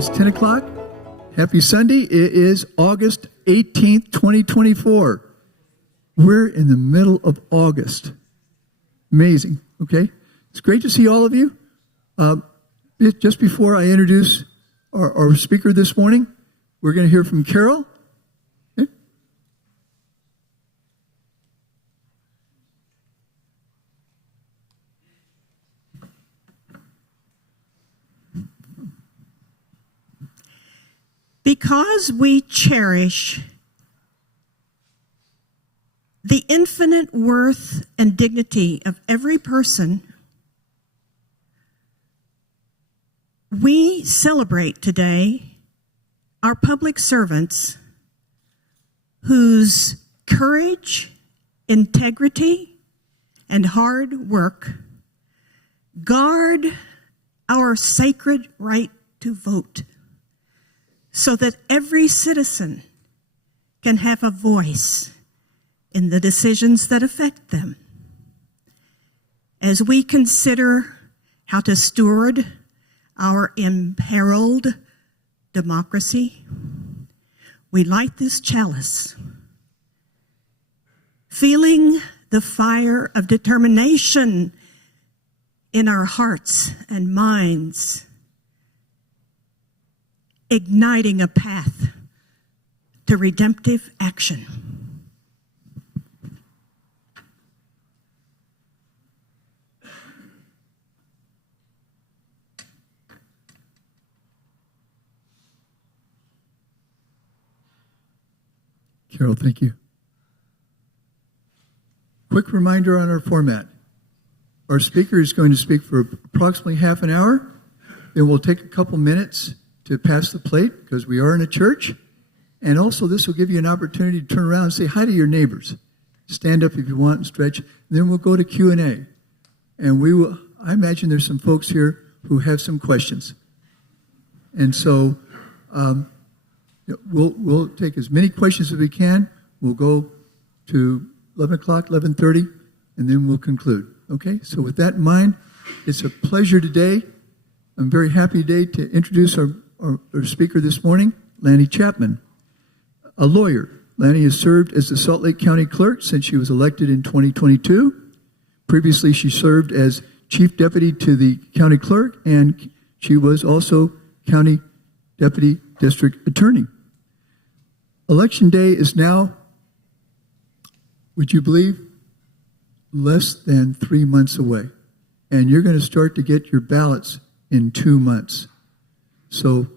it's 10 o'clock. Happy Sunday. It is August 18th, 2024. We're in the middle of August. Amazing, okay? It's great to see all of you. Just before I introduce our speaker this morning, we're going to hear from Carole. Okay? Because we cherish the infinite worth and dignity of every person, we celebrate today our public servants whose courage, integrity, and hard work guard our sacred right to vote so that every citizen can have a voice in the decisions that affect them. As we consider how to steward our imperiled democracy, we light this chalice, feeling the fire of determination in our hearts and minds, igniting a path to redemptive action. Carole, thank you. Quick reminder on our format. Our speaker is going to speak for approximately half an hour. Then we'll take a couple minutes to pass the plate because we are in a church. And also this will give you an opportunity to turn around and say hi to your neighbors. Stand up if you want and stretch. And then we'll go to Q&A. And I imagine there's some folks here who have some questions. And so we'll take as many questions as we can. We'll go to 11 o'clock, 11:30, and then we'll conclude. Okay? So with that in mind, it's a pleasure today. I'm very happy today to introduce our speaker this morning, Lannie Chapman, a lawyer. Lannie has served as the Salt Lake County Clerk since she was elected in 2022. Previously, she served as Chief Deputy to the County Clerk, and she was also County Deputy District Attorney. Election Day is now, would you believe, less than 3 months away. And you're going to start to get your ballots in 2 months. So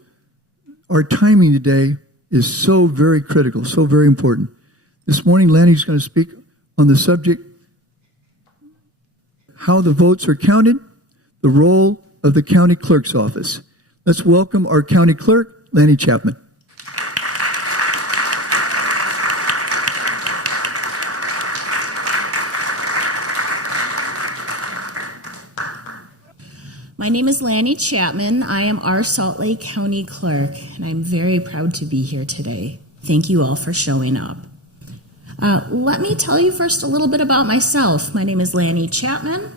our timing today is so very critical, so very important. This morning, Lannie's going to speak on the subject, how the votes are counted, the role of the county clerk's office. Let's welcome our county clerk, Lannie Chapman. My name is Lannie Chapman. I am our Salt Lake County Clerk, and I'm very proud to be here today. Thank you all for showing up. Let me tell you first a little bit about myself. My name is Lannie Chapman.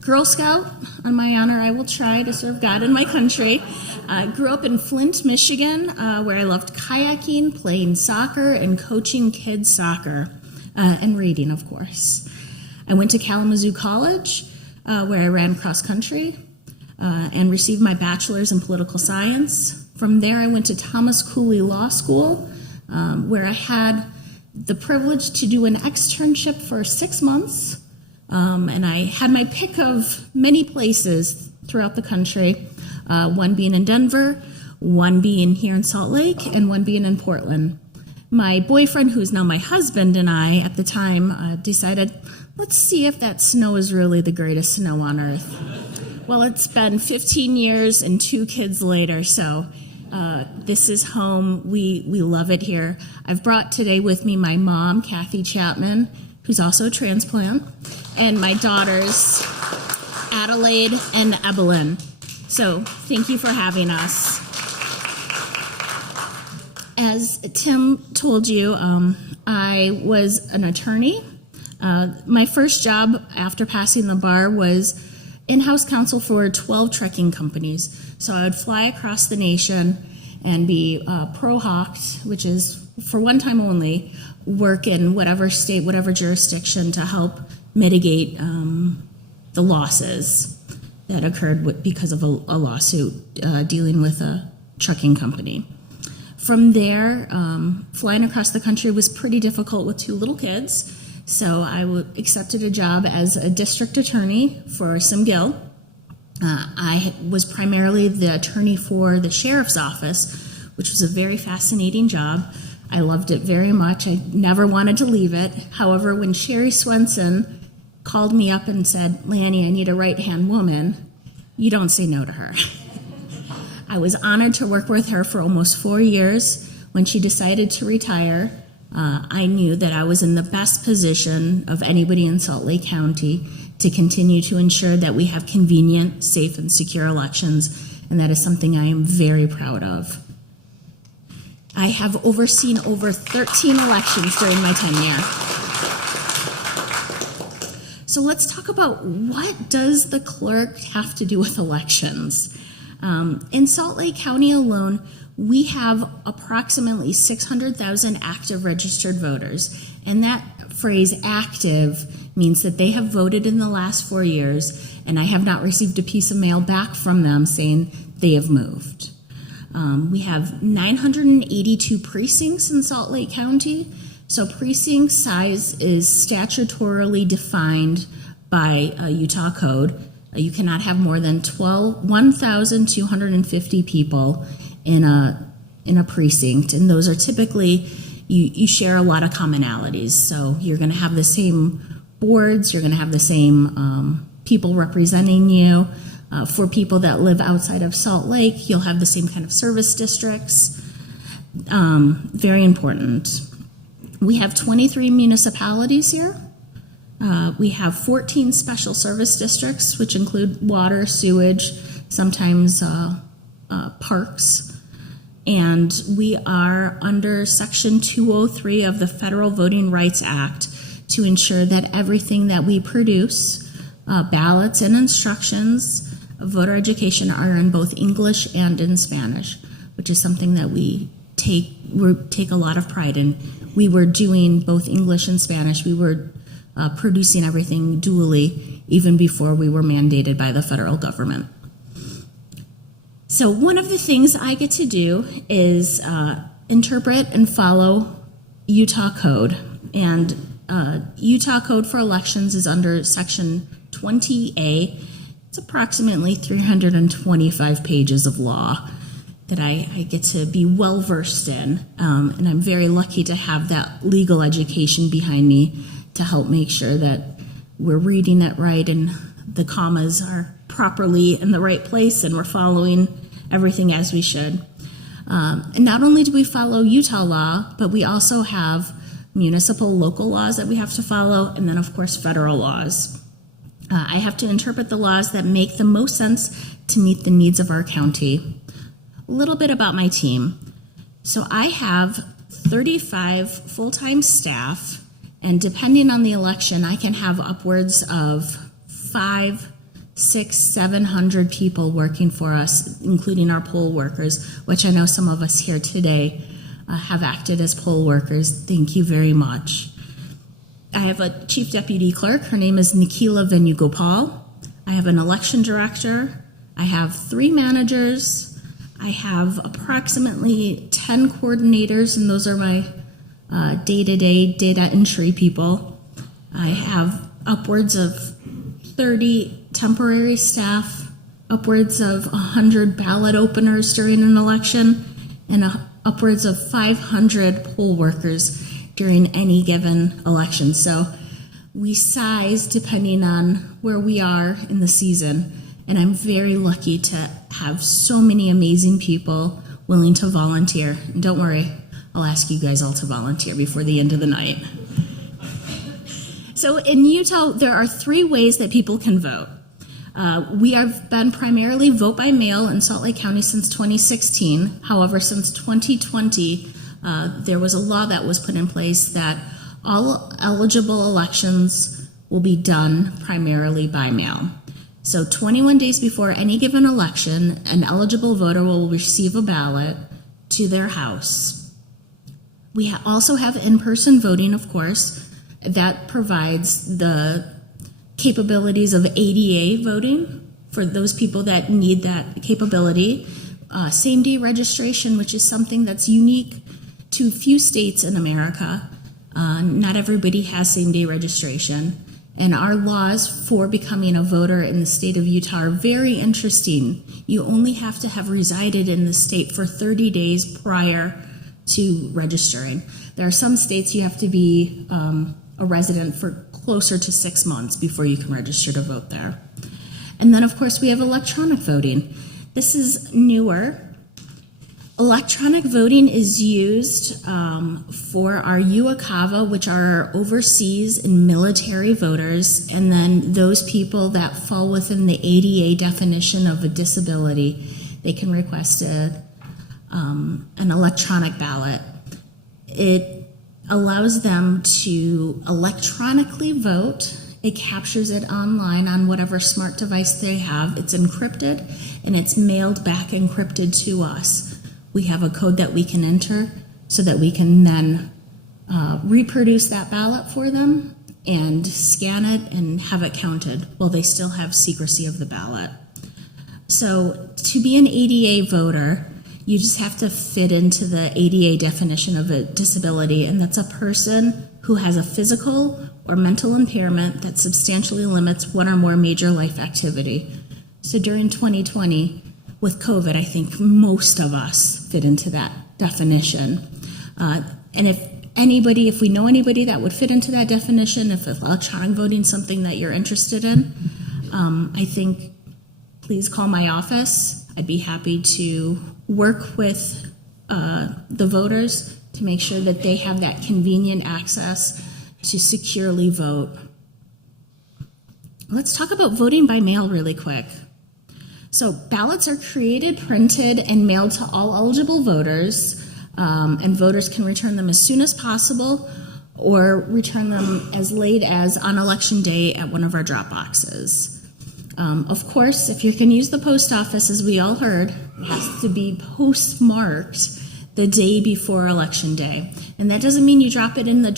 Girl Scout, on my honor, I will try to serve God and my country. I grew up in Flint, Michigan, where I loved kayaking, playing soccer, and coaching kids soccer, and reading, of course. I went to Kalamazoo College, where I ran cross country and received my bachelor's in political science. From there, I went to Thomas Cooley Law School, where I had the privilege to do an externship for 6 months. And I had my pick of many places throughout the country, one being in Denver, one being here in Salt Lake, and one being in Portland. My boyfriend, who is now my husband, and I, at the time, decided, let's see if that snow is really the greatest snow on earth. Well, it's been 15 years and 2 kids later, so this is home. We love it here. I've brought today with me my mom, Kathy Chapman, who's also a transplant, and my daughters, Adelaide and Evelyn. So thank you for having us. As Tim told you, I was an attorney. My first job after passing the bar was in-house counsel for 12 trucking companies. So I would fly across the nation and be pro-hawked, which is for one time only, work in whatever state, whatever jurisdiction to help mitigate the losses that occurred because of a lawsuit dealing with a trucking company. From there, flying across the country was pretty difficult with 2 little kids, so I accepted a job as a district attorney for SimGill. I was primarily the attorney for the sheriff's office, which was a very fascinating job. I loved it very much. I never wanted to leave it. However, when Sherry Swenson called me up and said, "Lannie, I need a right-hand woman," you don't say no to her. I was honored to work with her for almost 4 years. When she decided to retire, I knew that I was in the best position of anybody in Salt Lake County to continue to ensure that we have convenient, safe, and secure elections, and that is something I am very proud of. I have overseen over 13 elections during my tenure. So let's talk about, what does the clerk have to do with elections? In Salt Lake County alone, we have approximately 600,000 active registered voters. And that phrase active means that they have voted in the last 4 years, and I have not received a piece of mail back from them saying they have moved. We have 982 precincts in Salt Lake County. So precinct size is statutorily defined by Utah code. You cannot have more than 1,250 people in a precinct, and those are typically, you share a lot of commonalities. So you're going to have the same boards, you're going to have the same people representing you. For people that live outside of Salt Lake, you'll have the same kind of service districts. Very important. We have 23 municipalities here. We have 14 special service districts, which include water, sewage, sometimes parks. And we are under Section 203 of the Federal Voting Rights Act to ensure that everything that we produce, ballots and instructions, voter education, are in both English and in Spanish, which is something that we take a lot of pride in. We were doing both English and Spanish. We were producing everything dually even before we were mandated by the federal government. So one of the things I get to do is interpret and follow Utah code. And Utah code for elections is under Section 20A. It's approximately 325 pages of law that I get to be well versed in. And I'm very lucky to have that legal education behind me to help make sure that we're reading it right and the commas are properly in the right place and we're following everything as we should. And not only do we follow Utah law, but we also have municipal local laws that we have to follow, and then of course federal laws. I have to interpret the laws that make the most sense to meet the needs of our county. A little bit about my team. So I have 35 full-time staff, and depending on the election, I can have upwards of 500, 600, 700 people working for us, including our poll workers, which I know some of us here today have acted as poll workers. Thank you very much. I have a chief deputy clerk. Her name is Nikila Venugopal. I have an election director. I have 3 managers. I have approximately 10 coordinators, and those are my day-to-day data entry people. I have upwards of 30 temporary staff, upwards of 100 ballot openers during an election, and upwards of 500 poll workers during any given election. So we size depending on where we are in the season, and I'm very lucky to have so many amazing people willing to volunteer. And don't worry, I'll ask you guys all to volunteer before the end of the night. So in Utah, there are 3 ways that people can vote. We have been primarily vote by mail in Salt Lake County since 2016. However, since 2020, there was a law that was put in place that all eligible elections will be done primarily by mail. So 21 days before any given election, an eligible voter will receive a ballot to their house. We also have in-person voting, of course, that provides the capabilities of ADA voting for those people that need that capability. Same-day registration, which is something that's unique to few states in America. Not everybody has same-day registration. And our laws for becoming a voter in the state of Utah are very interesting. You only have to have resided in the state for 30 days prior to registering. There are some states you have to be a resident for closer to 6 months before you can register to vote there. And then, of course, we have electronic voting. This is newer. Electronic voting is used for our UACAVA, which are overseas and military voters, and then those people that fall within the ADA definition of a disability. They can request an electronic ballot. It allows them to electronically vote. It captures it online on whatever smart device they have. It's encrypted, and it's mailed back encrypted to us. We have a code that we can enter so that we can then reproduce that ballot for them and scan it and have it counted while they still have secrecy of the ballot. So to be an ADA voter, you just have to fit into the ADA definition of a disability, and that's a person who has a physical or mental impairment that substantially limits one or more major life activity. So during 2020, with COVID, I think most of us fit into that definition. And if we know anybody that would fit into that definition, if electronic voting is something that you're interested in, I think please call my office. I'd be happy to work with the voters to make sure that they have that convenient access to securely vote. Let's talk about voting by mail really quick. So ballots are created, printed, and mailed to all eligible voters, and voters can return them as soon as possible or return them as late as on election day at one of our drop boxes. Of course, if you can use the post office, as we all heard, it has to be postmarked the day before election day. And that doesn't mean you drop it in the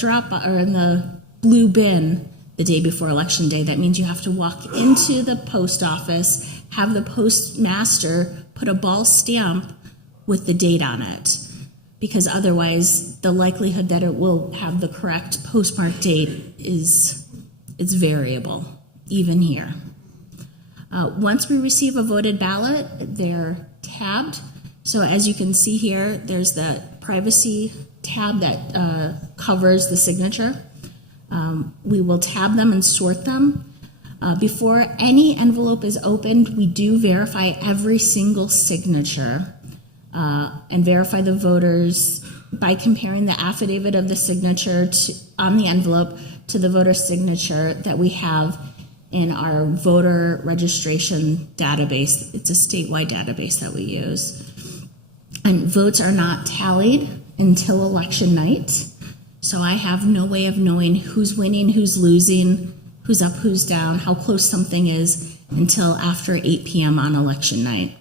or in the blue bin the day before election day. That means you have to walk into the post office, have the postmaster put a ball stamp with the date on it, because otherwise the likelihood that it will have the correct postmark date is variable, even here. Once we receive a voted ballot, they're tabbed. So as you can see here, there's the privacy tab that covers the signature. We will tab them and sort them. Before any envelope is opened, we do verify every single signature and verify the voters by comparing the affidavit of the signature on the envelope to the voter signature that we have in our voter registration database. It's a statewide database that we use. And votes are not tallied until election night. So I have no way of knowing who's winning, who's losing, who's up, who's down, how close something is until after 8 p.m. on election night.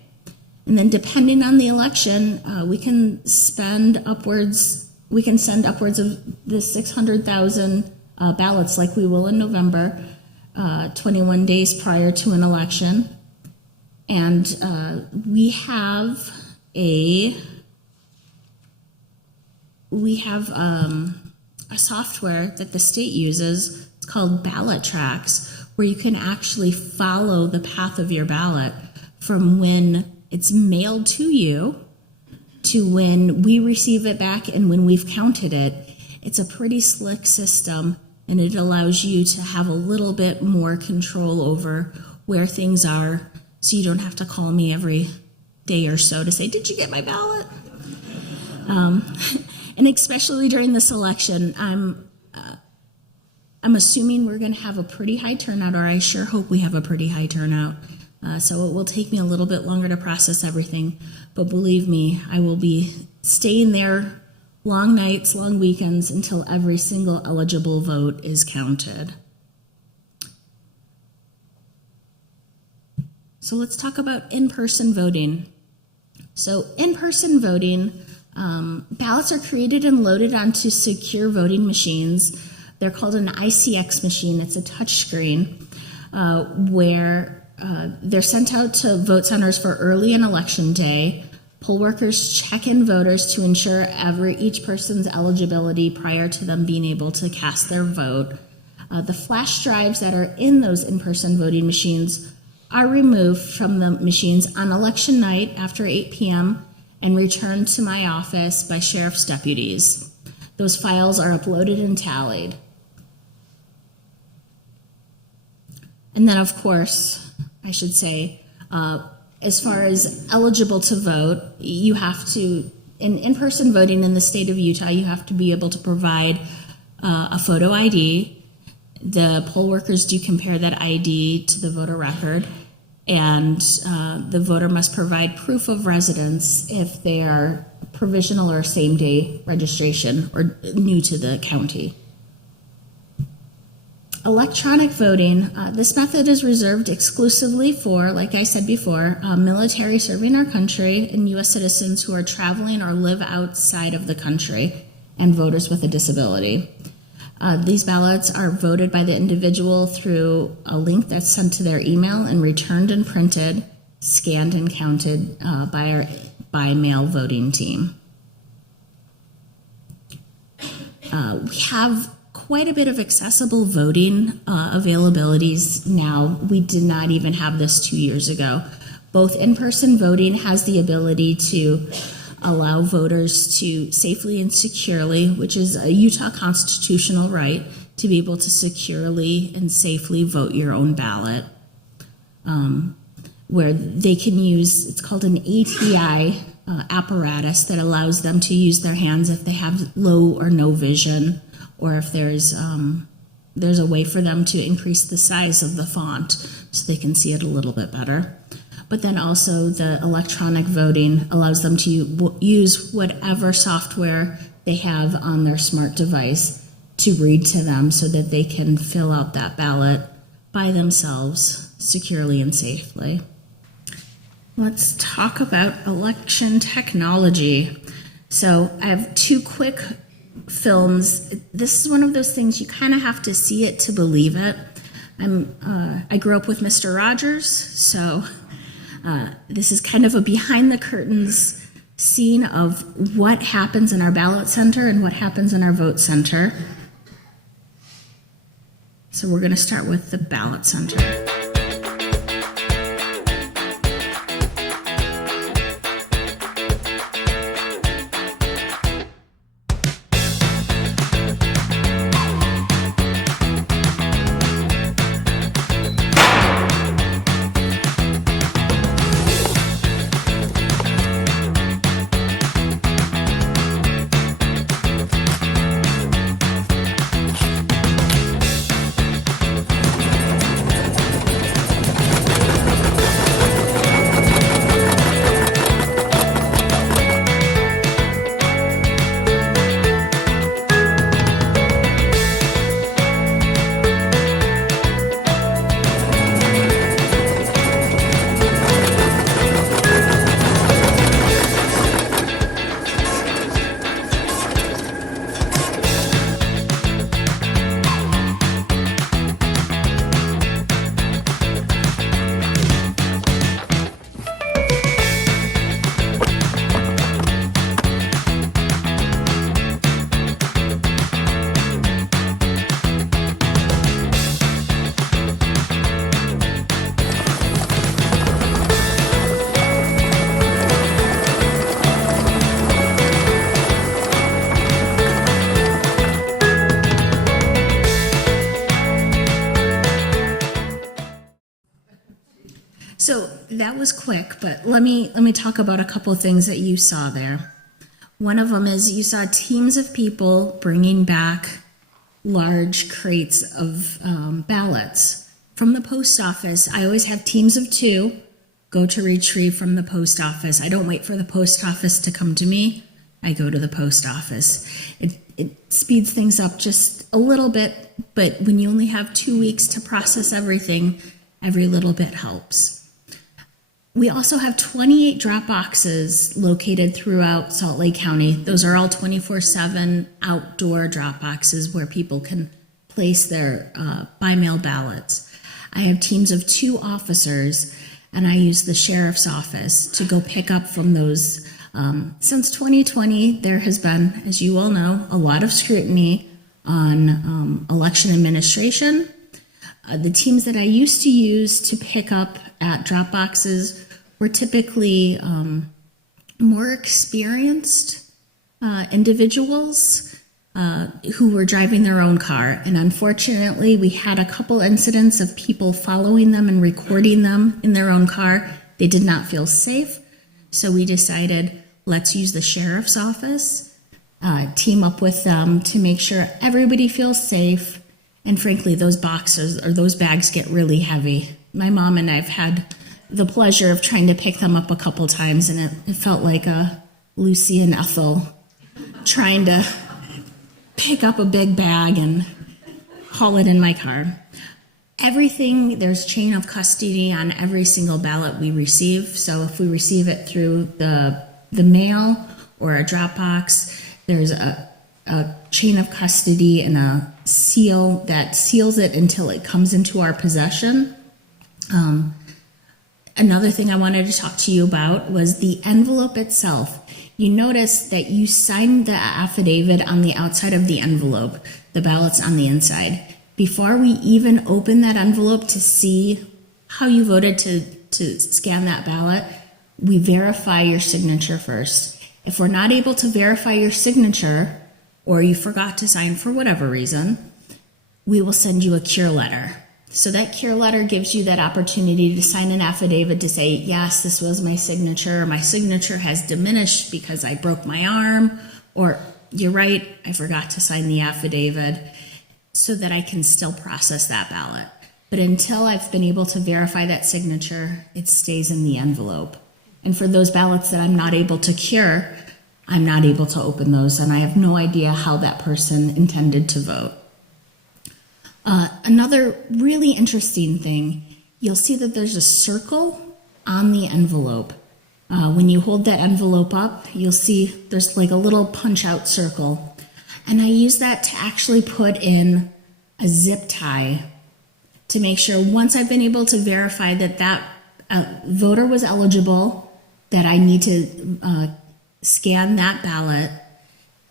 And then depending on the election, we can send upwards of the 600,000 ballots like we will in November, 21 days prior to an election. And we have a software that the state uses. It's called Ballot Tracks, where you can actually follow the path of your ballot from when it's mailed to you to when we receive it back and when we've counted it. It's a pretty slick system, and it allows you to have a little bit more control over where things are, so you don't have to call me every day or so to say, did you get my ballot? And especially during this election, I'm assuming we're going to have a pretty high turnout, or I sure hope we have a pretty high turnout. So it will take me a little bit longer to process everything, but believe me, I will be staying there long nights, long weekends until every single eligible vote is counted. So let's talk about in-person voting. So in-person voting, ballots are created and loaded onto secure voting machines. They're called an ICX machine. It's a touch screen where they're sent out to vote centers for early and election day. Poll workers check in voters to ensure each person's eligibility prior to them being able to cast their vote. The flash drives that are in those in-person voting machines are removed from the machines on election night after 8 p.m. and returned to my office by sheriff's deputies. Those files are uploaded and tallied. And then, of course, I should say, as far as eligible to vote, you have to, in-person voting in the state of Utah, you have to be able to provide a photo ID. The poll workers do compare that ID to the voter record, and the voter must provide proof of residence if they are provisional or same-day registration or new to the county. Electronic voting, this method is reserved exclusively for, like I said before, military serving our country and U.S. citizens who are traveling or live outside of the country and voters with a disability. These ballots are voted by the individual through a link that's sent to their email and returned and printed, scanned and counted by our by-mail voting team. We have quite a bit of accessible voting availabilities now. We did not even have this 2 years ago. Both in-person voting has the ability to allow voters to safely and securely, which is a Utah constitutional right, to be able to securely and safely vote your own ballot, where they can use, it's called an ATI apparatus that allows them to use their hands if they have low or no vision, or if there's a way for them to increase the size of the font so they can see it a little bit better. But then also the electronic voting allows them to use whatever software they have on their smart device to read to them so that they can fill out that ballot by themselves securely and safely. Let's talk about election technology. So I have two quick films. This is one of those things you kind of have to see it to believe it. I grew up with Mr. Rogers, so this is kind of a behind the curtains scene of what happens in our ballot center and what happens in our vote center. So we're going to start with the ballot center. So that was quick, but let me talk about a couple of things that you saw there. One of them is you saw teams of people bringing back large crates of ballots from the post office. I always have teams of 2 go to retrieve from the post office. I don't wait for the post office to come to me. I go to the post office. It speeds things up just a little bit, but when you only have 2 weeks to process everything, every little bit helps. We also have 28 drop boxes located throughout Salt Lake County. Those are all 24/7 outdoor drop boxes where people can place their by-mail ballots. I have teams of 2 officers, and I use the sheriff's office to go pick up from those. Since 2020, there has been, as you all know, a lot of scrutiny on election administration. The teams that I used to use to pick up at drop boxes were typically more experienced individuals who were driving their own car. And unfortunately, we had a couple incidents of people following them and recording them in their own car. They did not feel safe. So we decided, let's use the sheriff's office, team up with them to make sure everybody feels safe. And frankly, those boxes or those bags get really heavy. My mom and I have had the pleasure of trying to pick them up a couple times, and it felt like a Lucy and Ethel trying to pick up a big bag and haul it in my car. Everything, there's chain of custody on every single ballot we receive. So if we receive it through the mail or a drop box, there's a chain of custody and a seal that seals it until it comes into our possession. Another thing I wanted to talk to you about was the envelope itself. You notice that you signed the affidavit on the outside of the envelope, the ballot's on the inside. Before we even open that envelope to see how you voted to scan that ballot, we verify your signature first. If we're not able to verify your signature, or you forgot to sign for whatever reason, we will send you a cure letter. So that cure letter gives you that opportunity to sign an affidavit to say, yes, this was my signature. My signature has diminished because I broke my arm, or you're right, I forgot to sign the affidavit, so that I can still process that ballot. But until I've been able to verify that signature, it stays in the envelope. And for those ballots that I'm not able to cure, I'm not able to open those, and I have no idea how that person intended to vote. Another really interesting thing, you'll see that there's a circle on the envelope. When you hold that envelope up, you'll see there's like a little punch-out circle. And I use that to actually put in a zip tie to make sure once I've been able to verify that that voter was eligible, that I need to scan that ballot,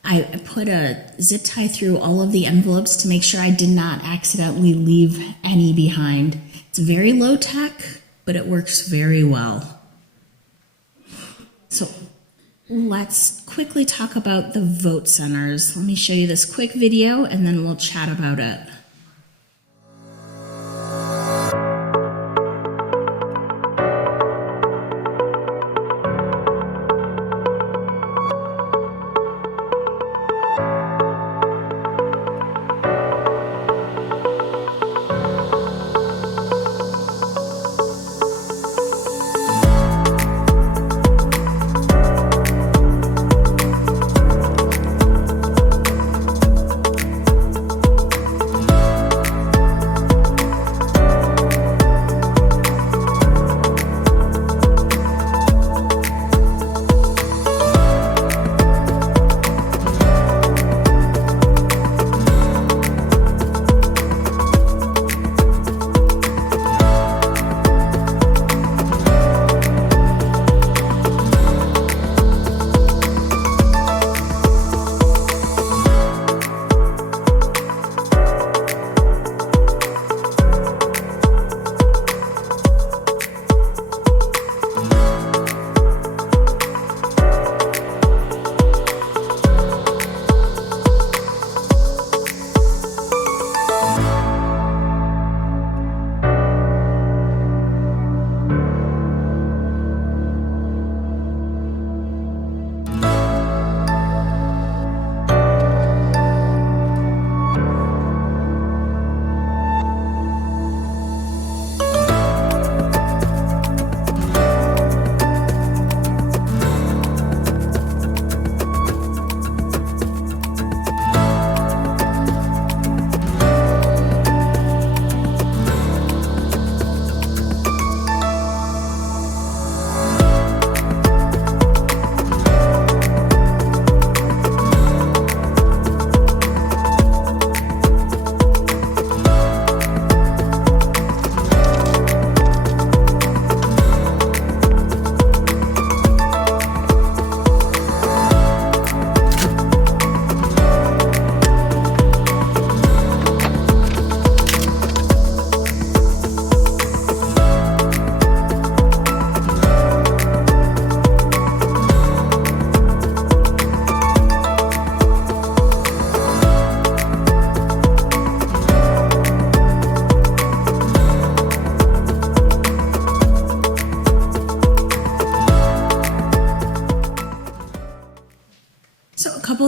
I put a zip tie through all of the envelopes to make sure I did not accidentally leave any behind. It's very low tech, but it works very well. So let's quickly talk about the vote centers. Let me show you this quick video and then we'll chat about it.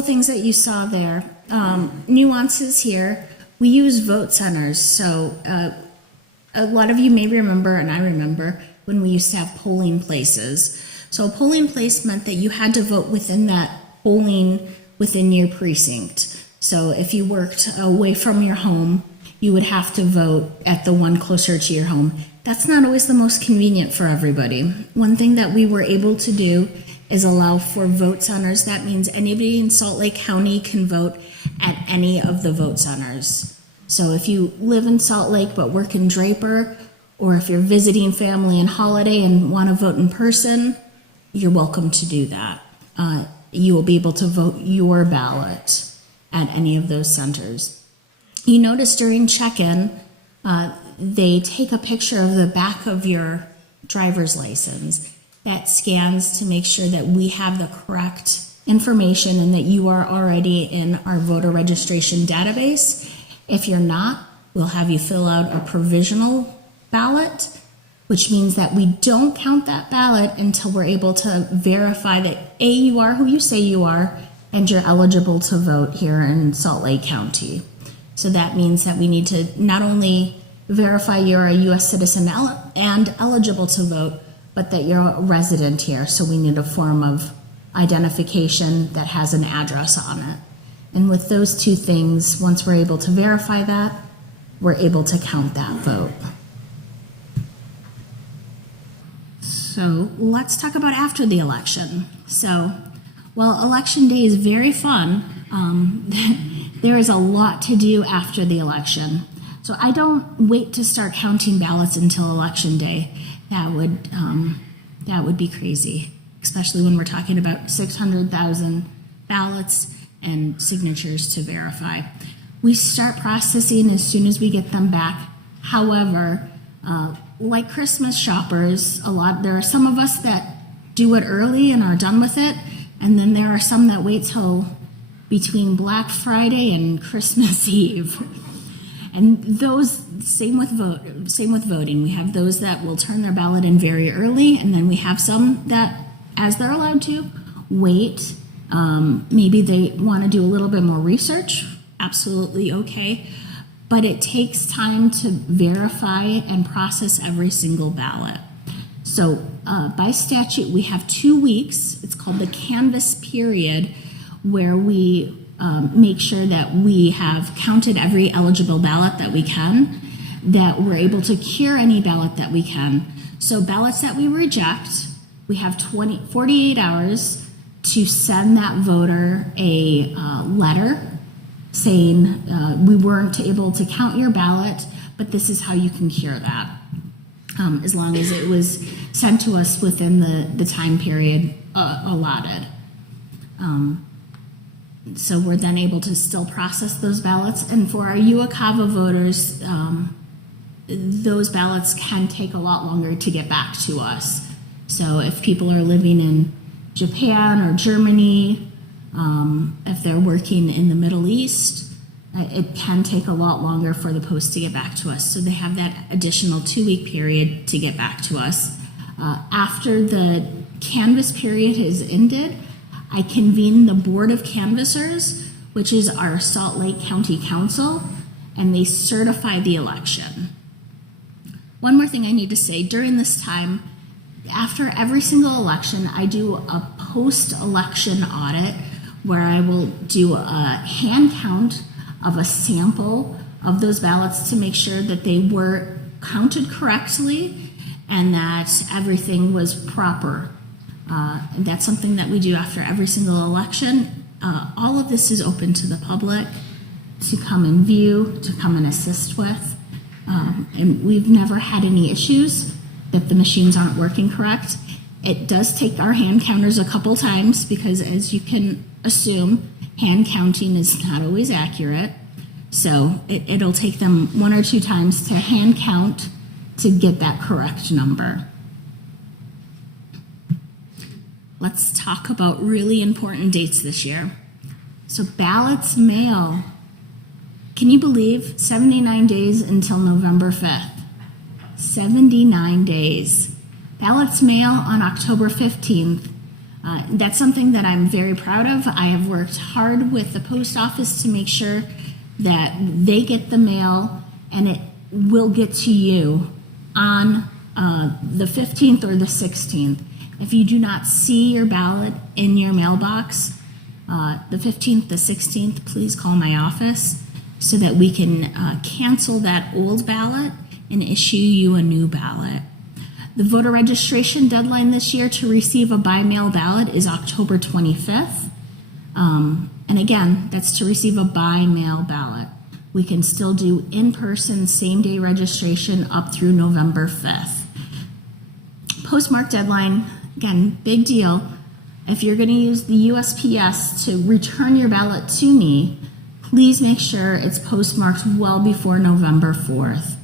things that you saw there. Nuances here. We use vote centers. So a lot of you may remember, and I remember, when we used to have polling places. So a polling place meant that you had to vote within that polling within your precinct. So if you worked away from your home, you would have to vote at the one closer to your home. That's not always the most convenient for everybody. One thing that we were able to do is allow for vote centers. That means anybody in Salt Lake County can vote at any of the vote centers. So if you live in Salt Lake but work in Draper, or if you're visiting family and holiday and want to vote in person, you're welcome to do that. You will be able to vote your ballot at any of those centers. You notice during check-in, they take a picture of the back of your driver's license. That scans to make sure that we have the correct information and that you are already in our voter registration database. If you're not, we'll have you fill out a provisional ballot, which means that we don't count that ballot until we're able to verify that A, you are who you say you are, and you're eligible to vote here in Salt Lake County. So that means that we need to not only verify you're a U.S. citizen and eligible to vote, but that you're a resident here. So we need a form of identification that has an address on it. And with those two things, once we're able to verify that, we're able to count that vote. So let's talk about after the election. So while election day is very fun, there is a lot to do after the election. So I don't wait to start counting ballots until election day. That would be crazy, especially when we're talking about 600,000 ballots and signatures to verify. We start processing as soon as we get them back. However, like Christmas shoppers, there are some of us that do it early and are done with it, and then there are some that wait till between Black Friday and Christmas Eve. And those, same with voting. We have those that will turn their ballot in very early, and then we have some that, as they're allowed to, wait. Maybe they want to do a little bit more research. Absolutely okay. But it takes time to verify and process every single ballot. So by statute, we have 2 weeks. It's called the canvass period, where we make sure that we have counted every eligible ballot that we can, that we're able to cure any ballot that we can. So ballots that we reject, we have 48 hours to send that voter a letter saying we weren't able to count your ballot, but this is how you can cure that, as long as it was sent to us within the time period allotted. So we're then able to still process those ballots. And for our UACAVA voters, those ballots can take a lot longer to get back to us. So if people are living in Japan or Germany, if they're working in the Middle East, it can take a lot longer for the post to get back to us. So they have that additional 2-week period to get back to us. After the canvass period has ended, I convene the Board of Canvassers, which is our Salt Lake County Council, and they certify the election. One more thing I need to say, during this time, after every single election, I do a post-election audit where I will do a hand count of a sample of those ballots to make sure that they were counted correctly and that everything was proper. And that's something that we do after every single election. All of this is open to the public to come and view, to come and assist with. And we've never had any issues that the machines aren't working correct. It does take our hand counters a couple times because, as you can assume, hand counting is not always accurate. So it'll take them 1 or 2 times to hand count to get that correct number. Let's talk about really important dates this year. So ballots mail. Can you believe 79 days until November 5th? 79 days. Ballots mail on October 15th. That's something that I'm very proud of. I have worked hard with the post office to make sure that they get the mail and it will get to you on the 15th or the 16th. If you do not see your ballot in your mailbox, the 15th, the 16th, please call my office so that we can cancel that old ballot and issue you a new ballot. The voter registration deadline this year to receive a by-mail ballot is October 25th. And again, that's to receive a by-mail ballot. We can still do in-person, same-day registration up through November 5th. Postmark deadline, again, big deal. If you're going to use the USPS to return your ballot to me, please make sure it's postmarked well before November 4th.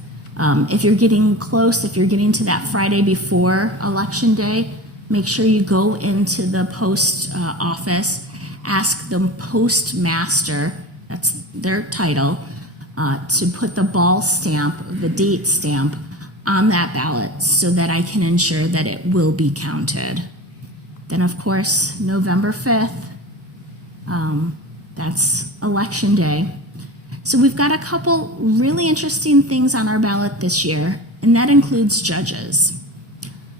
If you're getting close, if you're getting to that Friday before Election Day, make sure you go into the post office, ask the postmaster, that's their title, to put the ball stamp, the date stamp, on that ballot so that I can ensure that it will be counted. Then, of course, November 5th, that's Election Day. So we've got a couple really interesting things on our ballot this year, and that includes judges.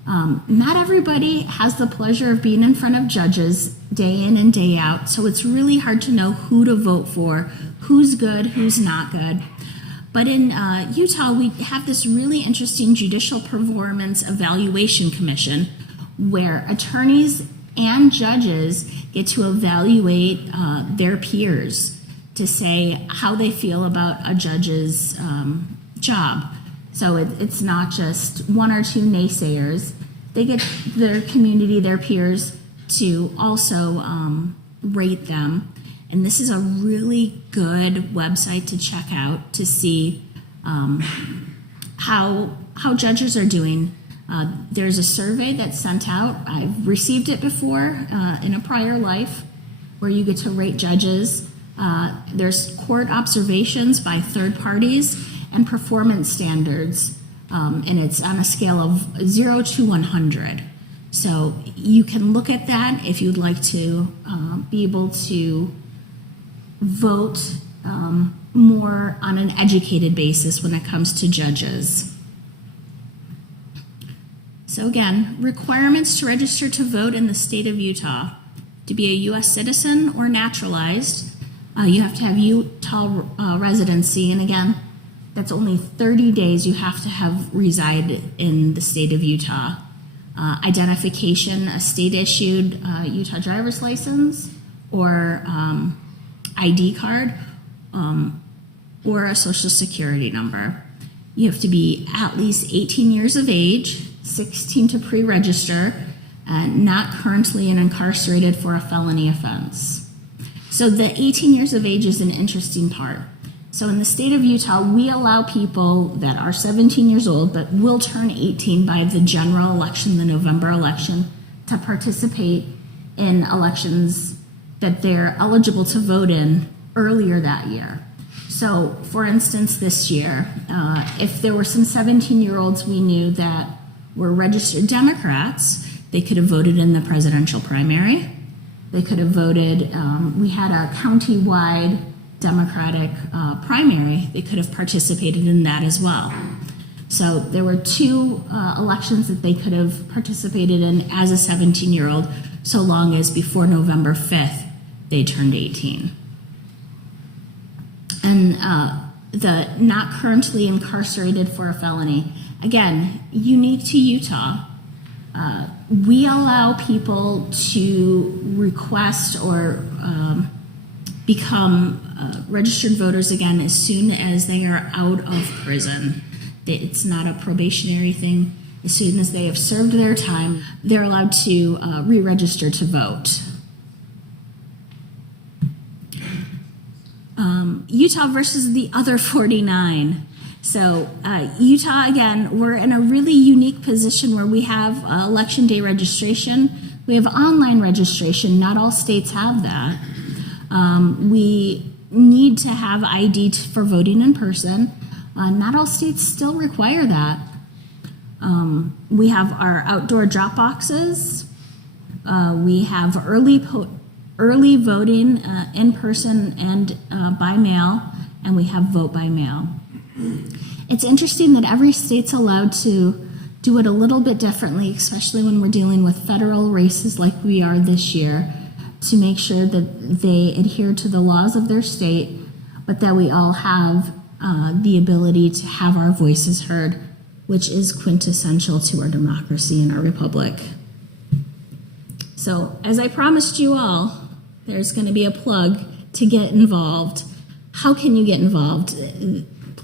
Not everybody has the pleasure of being in front of judges day in and day out, so it's really hard to know who to vote for, who's good, who's not good. But in Utah, we have this really interesting Judicial Performance Evaluation Commission where attorneys and judges get to evaluate their peers to say how they feel about a judge's job. So it's not just one or two naysayers. They get their community, their peers, to also rate them. And this is a really good website to check out to see how judges are doing. There's a survey that's sent out. I've received it before in a prior life where you get to rate judges. There's court observations by third parties and performance standards, and it's on a scale of 0 to 100. So you can look at that if you'd like to be able to vote more on an educated basis when it comes to judges. So again, requirements to register to vote in the state of Utah. To be a U.S. citizen or naturalized, you have to have Utah residency, and again, that's only 30 days you have to have resided in the state of Utah. Identification, a state-issued Utah driver's license or ID card or a social security number. You have to be at least 18 years of age, 16 to pre-register, not currently incarcerated for a felony offense. So the 18 years of age is an interesting part. So in the state of Utah, we allow people that are 17 years old but will turn 18 by the general election, the November election, to participate in elections that they're eligible to vote in earlier that year. So for instance, this year, if there were some 17-year-olds we knew that were registered Democrats, they could have voted in the presidential primary. They could have voted, we had a county-wide Democratic primary. They could have participated in that as well. So there were two elections that they could have participated in as a 17-year-old, so long as before November 5th they turned 18. And the not currently incarcerated for a felony, again, unique to Utah. We allow people to request or become registered voters again as soon as they are out of prison. It's not a probationary thing. As soon as they have served their time, they're allowed to re-register to vote. Utah versus the other 49. So Utah, again, we're in a really unique position where we have election day registration. We have online registration. Not all states have that. We need to have ID for voting in person. Not all states still require that. We have our outdoor drop boxes. We have early voting in person and by mail, and we have vote by mail. It's interesting that every state's allowed to do it a little bit differently, especially when we're dealing with federal races like we are this year, to make sure that they adhere to the laws of their state, but that we all have the ability to have our voices heard, which is quintessential to our democracy and our republic. So, as I promised you all, there's going to be a plug to get involved. How can you get involved?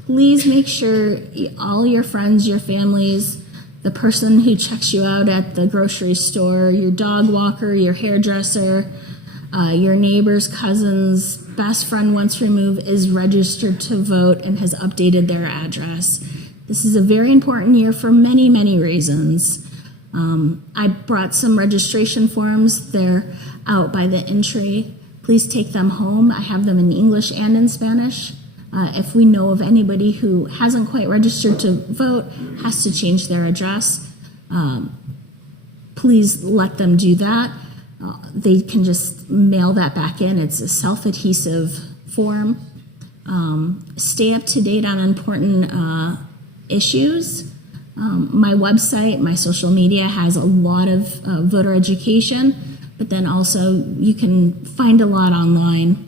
Please make sure all your friends, your families, the person who checks you out at the grocery store, your dog walker, your hairdresser, your neighbors, cousins, best friend once removed is registered to vote and has updated their address. This is a very important year for many, many reasons. I brought some registration forms. They're out by the entry. Please take them home. I have them in English and in Spanish. If we know of anybody who hasn't quite registered to vote, has to change their address, please let them do that. They can just mail that back in. It's a self-adhesive form. Stay up to date on important issues. My website, my social media has a lot of voter education, but then also you can find a lot online.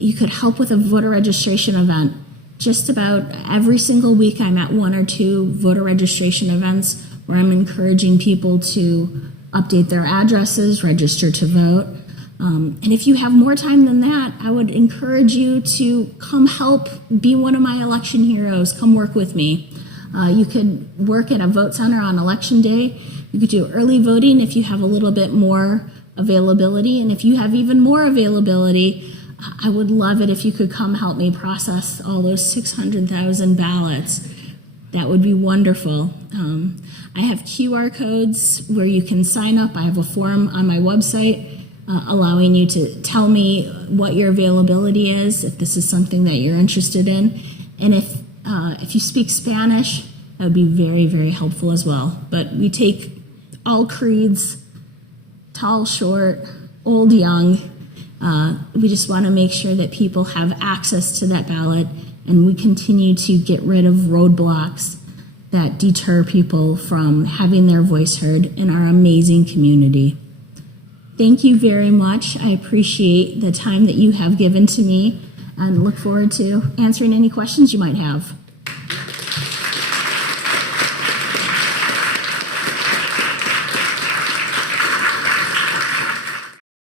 You could help with a voter registration event. Just about every single week I'm at one or two voter registration events where I'm encouraging people to update their addresses, register to vote. And if you have more time than that, I would encourage you to come help be one of my election heroes. Come work with me. You could work at a vote center on election day. You could do early voting if you have a little bit more availability. And if you have even more availability, I would love it if you could come help me process all those 600,000 ballots. That would be wonderful. I have QR codes where you can sign up. I have a form on my website allowing you to tell me what your availability is, if this is something that you're interested in. And if you speak Spanish, that would be very, very helpful as well. But we take all creeds, tall, short, old, young. We just want to make sure that people have access to that ballot, and we continue to get rid of roadblocks that deter people from having their voice heard in our amazing community. Thank you very much. I appreciate the time that you have given to me and look forward to answering any questions you might have.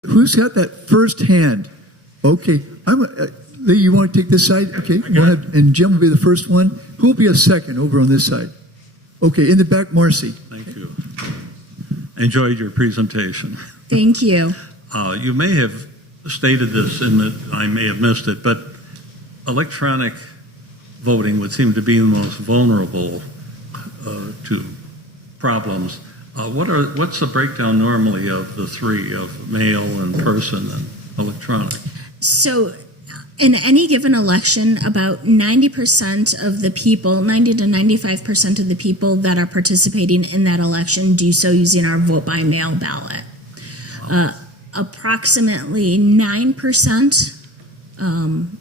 Who's got that first hand? Okay, Lee, you want to take this side? Okay, and Jim will be the first one. Who will be a second over on this side? Okay, in the back, Marcy. Thank you. Enjoyed your presentation. Thank you. You may have stated this and that I may have missed it, but electronic voting would seem to be the most vulnerable to problems. What's the breakdown normally of the three, of mail and person and electronic? So in any given election, about 90% of the people, 90 to 95% of the people that are participating in that election do so using our vote by mail ballot. Approximately 9%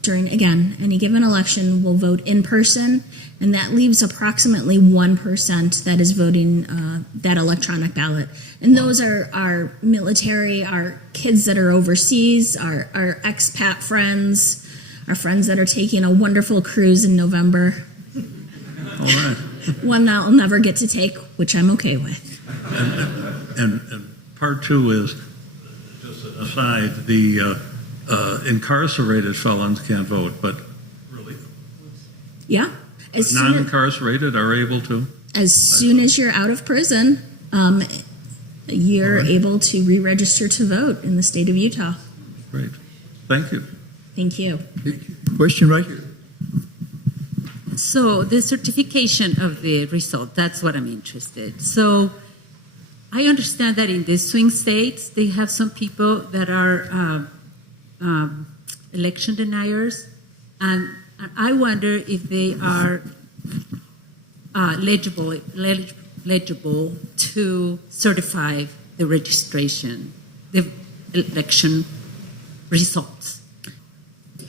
during, again, any given election will vote in person, and that leaves approximately 1% that is voting that electronic ballot. And those are our military, our kids that are overseas, our expat friends, our friends that are taking a wonderful cruise in November. All right. One I'll never get to take, which I'm okay with. And part two is, just an aside, the incarcerated felons can't vote, but really, Yeah. non-incarcerated are able to? As soon as you're out of prison, you're able to re-register to vote in the state of Utah. Great. Thank you. Thank you. Question right here. So the certification of the result, that's what I'm interested. So I understand that in the swing states, they have some people that are election deniers, and I wonder if they are legible to certify the registration, the election results,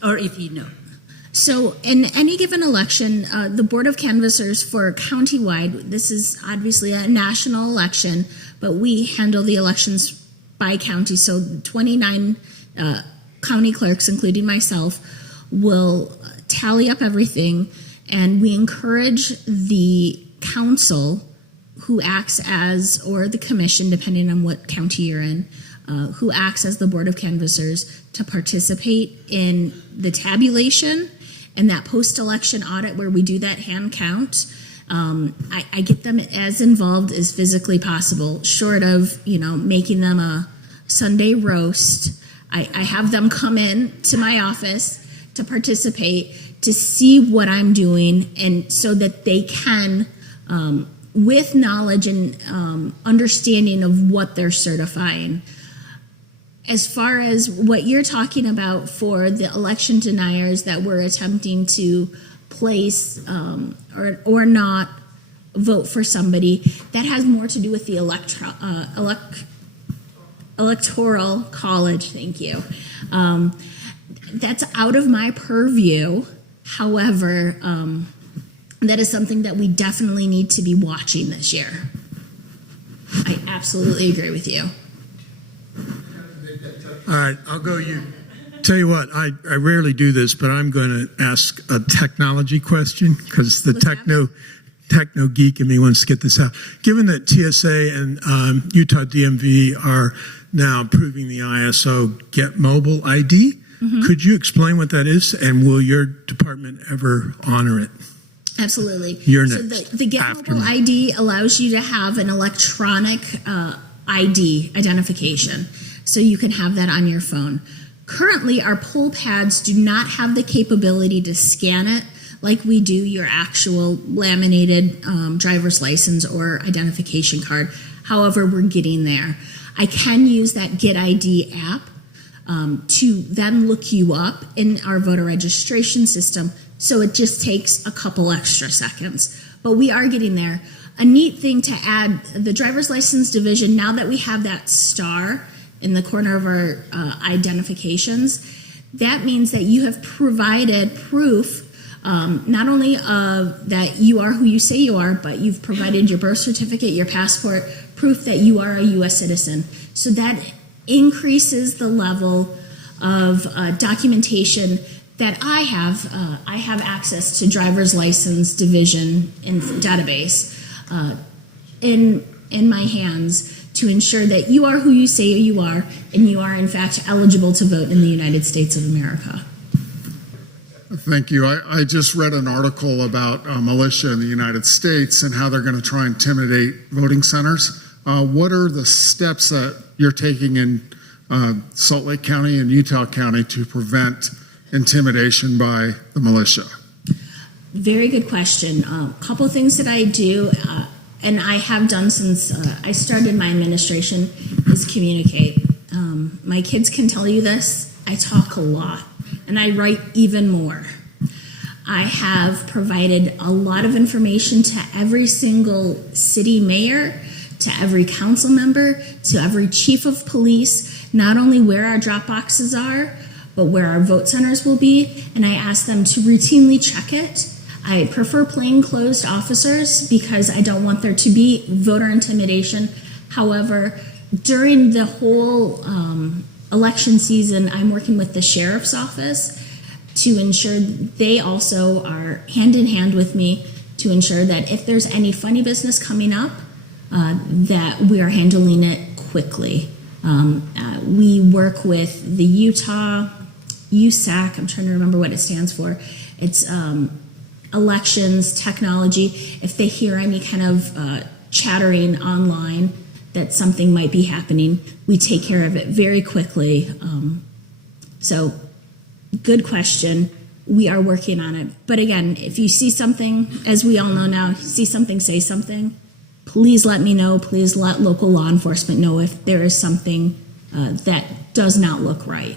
or if you know. So in any given election, the Board of Canvassers for countywide, this is obviously a national election, but we handle the elections by county. So 29 county clerks, including myself, will tally up everything, and we encourage the council who acts as, or the commission, depending on what county you're in, who acts as the Board of Canvassers to participate in the tabulation and that post-election audit where we do that hand count. I get them as involved as physically possible, short of, making them a Sunday roast. I have them come in to my office to participate, to see what I'm doing, and so that they can, with knowledge and understanding of what they're certifying. As far as what you're talking about for the election deniers that we're attempting to place or not vote for somebody, that has more to do with the electoral college. Thank you. That's out of my purview. However, that is something that we definitely need to be watching this year. I absolutely agree with you. All right, I'll go you. Tell you what, I rarely do this, but I'm going to ask a technology question because the techno geek in me wants to get this out. Given that TSA and Utah DMV are now approving the ISO Get Mobile ID, could you explain what that is, and will your department ever honor it? Absolutely. You're so next. The Get Mobile ID allows you to have an electronic ID identification, so you can have that on your phone. Currently, our poll pads do not have the capability to scan it like we do your actual laminated driver's license or identification card. However, we're getting there. I can use that Get ID app to then look you up in our voter registration system, so it just takes a couple extra seconds. But we are getting there. A neat thing to add, the driver's license division, now that we have that star in the corner of our identifications, that means that you have provided proof not only of that you are who you say you are, but you've provided your birth certificate, your passport, proof that you are a U.S. citizen. So that increases the level of documentation that I have. I have access to driver's license division in database in my hands to ensure that you are who you say you are, and you are in fact eligible to vote in the United States of America. Thank you. I just read an article about militia in the United States and how they're going to try and intimidate voting centers. What are the steps that you're taking in Salt Lake County and Utah County to prevent intimidation by the militia? Very good question. A couple things that I do, and I have done since I started my administration, is communicate. My kids can tell you this. I talk a lot, and I write even more. I have provided a lot of information to every single city mayor, to every council member, to every chief of police, not only where our drop boxes are, but where our vote centers will be, and I ask them to routinely check it. I prefer plainclothes officers because I don't want there to be voter intimidation. However, during the whole election season, I'm working with the sheriff's office to ensure they also are hand in hand with me to ensure that if there's any funny business coming up, that we are handling it quickly. We work with the Utah USAC. I'm trying to remember what it stands for. It's elections technology. If they hear any kind of chattering online that something might be happening, we take care of it very quickly. So good question. We are working on it. But again, if you see something, as we all know now, see something, say something, please let me know. Please let local law enforcement know if there is something that does not look right.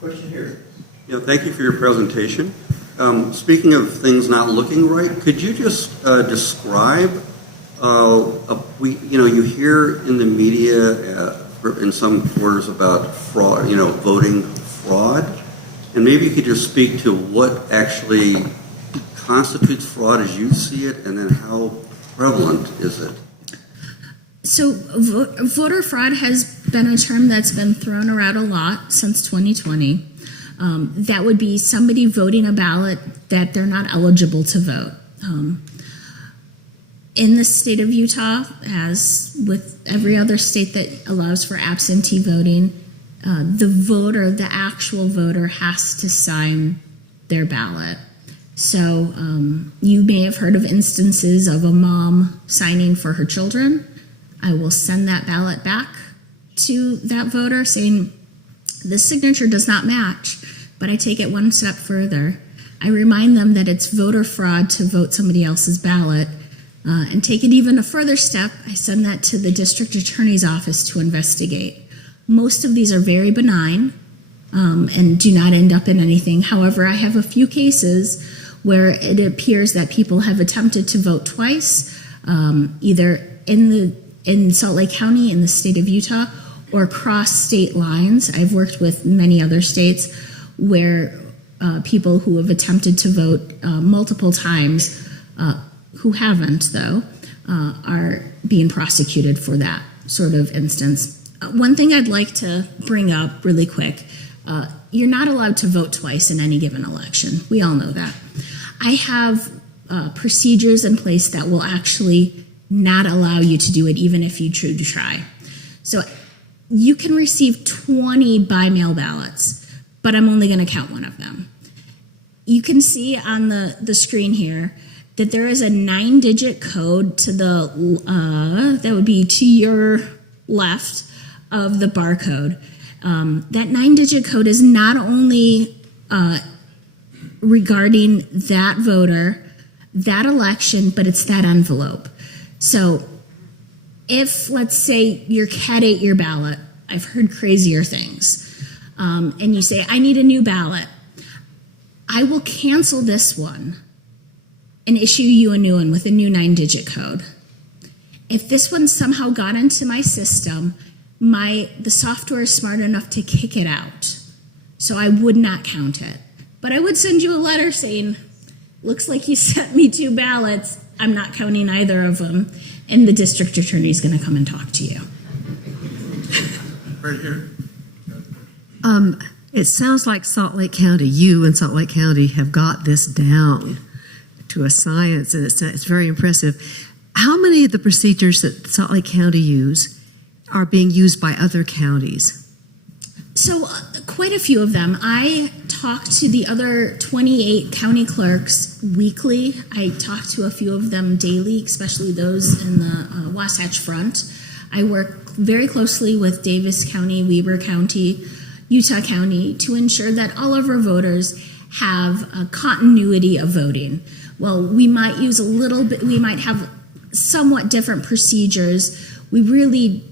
Question here. Yeah, thank you for your presentation. Speaking of things not looking right, could you just describe You hear in the media in some quarters about fraud, voting fraud, and maybe you could just speak to what actually constitutes fraud as you see it, and then how prevalent is it? So voter fraud has been a term that's been thrown around a lot since 2020. That would be somebody voting a ballot that they're not eligible to vote. In the state of Utah, as with every other state that allows for absentee voting, the actual voter has to sign their ballot. So you may have heard of instances of a mom signing for her children. I will send that ballot back to that voter saying, the signature does not match, but I take it one step further. I remind them that it's voter fraud to vote somebody else's ballot, and take it even a further step. I send that to the district attorney's office to investigate. Most of these are very benign and do not end up in anything. However, I have a few cases where it appears that people have attempted to vote twice, either in Salt Lake County in the state of Utah or across state lines. I've worked with many other states where people who have attempted to vote multiple times, who haven't though, are being prosecuted for that sort of instance. One thing I'd like to bring up really quick, you're not allowed to vote twice in any given election. We all know that. I have procedures in place that will actually not allow you to do it even if you choose to try. So you can receive 20 by-mail ballots, but I'm only going to count one of them. You can see on the screen here that there is a 9-digit code to that would be to your left of the barcode. That 9-digit code is not only regarding that voter, that election, but it's that envelope. So if, let's say, your cat ate your ballot, I've heard crazier things, and you say, I need a new ballot, I will cancel this one and issue you a new one with a new 9-digit code. If this one somehow got into my system, the software is smart enough to kick it out, so I would not count it. But I would send you a letter saying, looks like you sent me 2 ballots, I'm not counting either of them, and the district attorney is going to come and talk to you. Right here. It sounds like you and Salt Lake County have got this down to a science, and it's very impressive. How many of the procedures that Salt Lake County use are being used by other counties? So quite a few of them. I talk to the other 28 county clerks weekly. I talk to a few of them daily, especially those in the Wasatch Front. I work very closely with Davis County, Weber County, Utah County to ensure that all of our voters have a continuity of voting. Well, we might use we might have somewhat different procedures. We really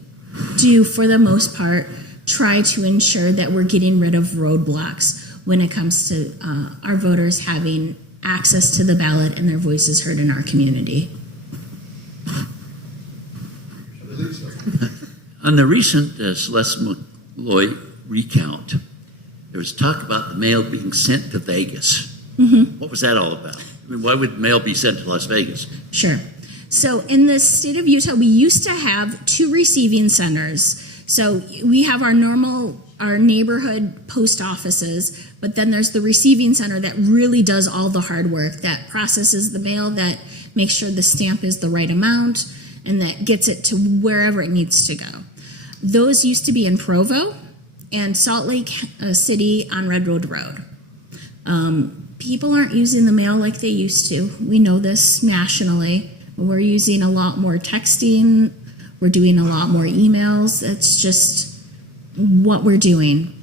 do, for the most part, try to ensure that we're getting rid of roadblocks when it comes to our voters having access to the ballot and their voices heard in our community. On the recent Celeste Malloy recount, there was talk about the mail being sent to Vegas. Mm-hmm. What was that all about? I mean, why would mail be sent to Las Vegas? Sure. So in the state of Utah, we used to have 2 receiving centers. So we have our neighborhood post offices, but then there's the receiving center that really does all the hard work, that processes the mail, that makes sure the stamp is the right amount, and that gets it to wherever it needs to go. Those used to be in Provo and Salt Lake City on Red Road Road. People aren't using the mail like they used to. We know this nationally. We're using a lot more texting. We're doing a lot more emails. It's just what we're doing.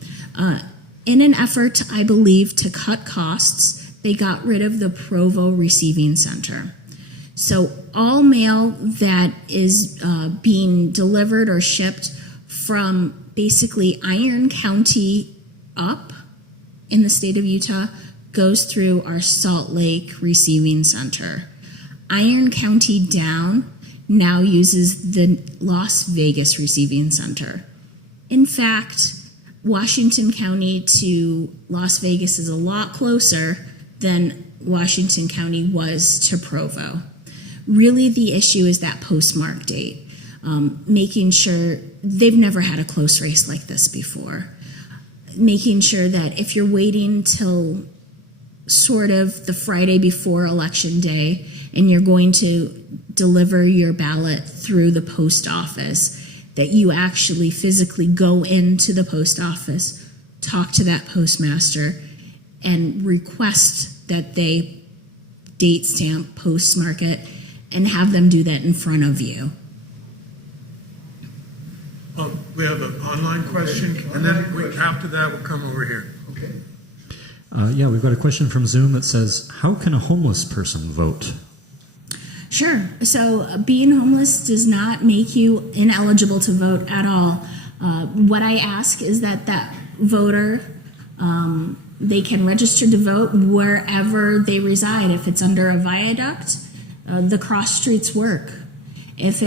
In an effort, I believe, to cut costs, they got rid of the Provo Receiving Center. So all mail that is being delivered or shipped from basically Iron County up in the state of Utah goes through our Salt Lake Receiving Center. Iron County down now uses the Las Vegas receiving center. In fact, Washington County to Las Vegas is a lot closer than Washington County was to Provo. Really, the issue is that postmark date, making sure they've never had a close race like this before, making sure that if you're waiting till sort of the Friday before Election Day and you're going to deliver your ballot through the post office, that you actually physically go into the post office, talk to that postmaster, and request that they date stamp, postmark it, and have them do that in front of you. We have an online question, and then after that, we'll come over here. Okay. Yeah, we've got a question from Zoom that says, how can a homeless person vote? Sure. So being homeless does not make you ineligible to vote at all. What I ask is that voter, they can register to vote wherever they reside. If it's under a viaduct, the cross streets work. If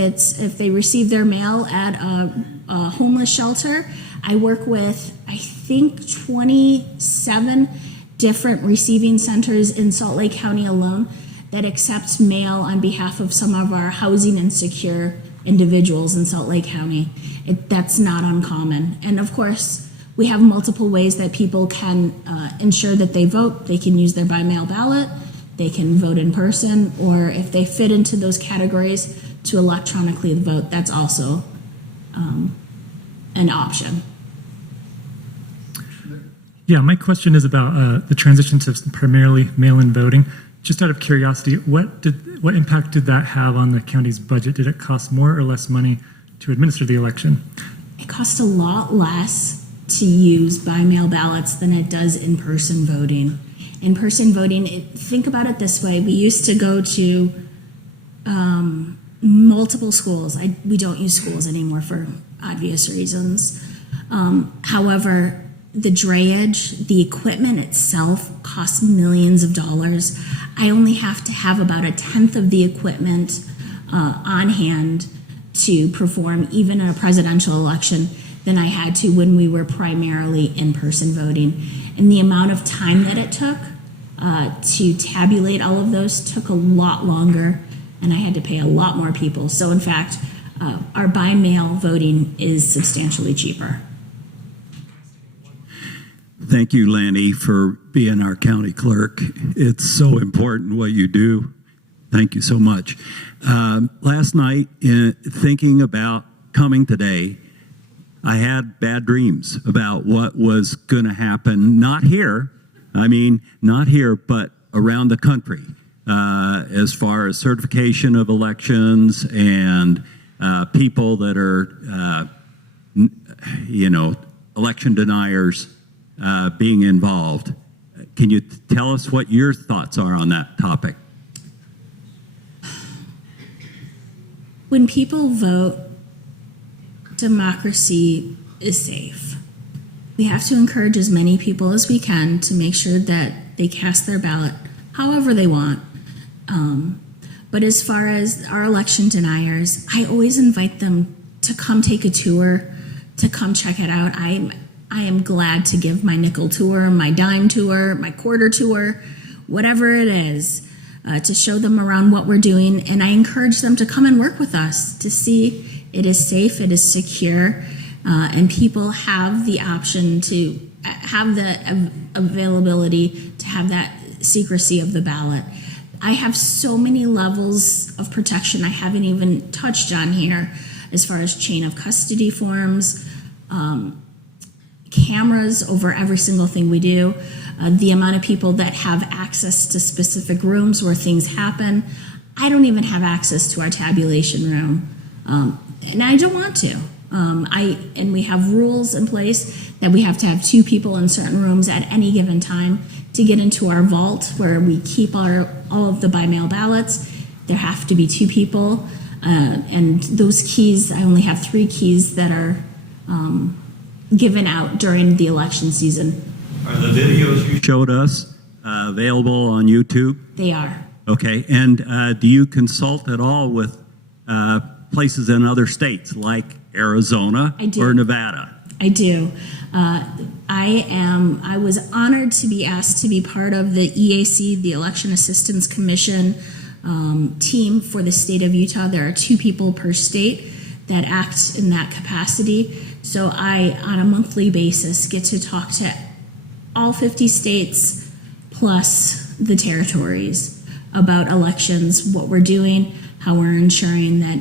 they receive their mail at a homeless shelter, I work with, I think, 27 different receiving centers in Salt Lake County alone that accepts mail on behalf of some of our housing insecure individuals in Salt Lake County. That's not uncommon. And of course, we have multiple ways that people can ensure that they vote. They can use their by-mail ballot, they can vote in person, or if they fit into those categories, to electronically vote. That's also an option. Yeah, my question is about the transition to primarily mail-in voting. Just out of curiosity, what impact did that have on the county's budget? Did it cost more or less money to administer the election? It costs a lot less to use by-mail ballots than it does in-person voting. In-person voting, think about it this way. We used to go to multiple schools. We don't use schools anymore for obvious reasons. However, the drayage, the equipment itself costs millions of dollars. I only have to have about 1/10 of the equipment on hand to perform even a presidential election than I had to when we were primarily in-person voting. And the amount of time that it took to tabulate all of those took a lot longer, and I had to pay a lot more people. So in fact, our by-mail voting is substantially cheaper. Thank you, Lannie, for being our county clerk. It's so important what you do. Thank you so much. Last night, thinking about coming today, I had bad dreams about what was going to happen, not here, but around the country, as far as certification of elections and people that are, election deniers being involved. Can you tell us what your thoughts are on that topic? When people vote, democracy is safe. We have to encourage as many people as we can to make sure that they cast their ballot however they want. But as far as our election deniers, I always invite them to come take a tour, to come check it out. I am glad to give my nickel tour, my dime tour, my quarter tour, whatever it is, to show them around what we're doing. And I encourage them to come and work with us to see it is safe, it is secure, and people have the option to have the availability to have that secrecy of the ballot. I have so many levels of protection I haven't even touched on here, as far as chain of custody forms, cameras over every single thing we do, the amount of people that have access to specific rooms where things happen. I don't even have access to our tabulation room, and I don't want to. And we have rules in place that we have to have 2 people in certain rooms at any given time to get into our vault where we keep all of the by-mail ballots. There have to be 2 people, and those keys, I only have 3 keys that are given out during the election season. Are the videos you showed us available on YouTube? They are. Okay, and do you consult at all with places in other states like Arizona I do. or Nevada? I do. I was honored to be asked to be part of the EAC, the Election Assistance Commission team for the state of Utah. There are 2 people per state that act in that capacity. So I, on a monthly basis, get to talk to all 50 states plus the territories about elections, what we're doing, how we're ensuring that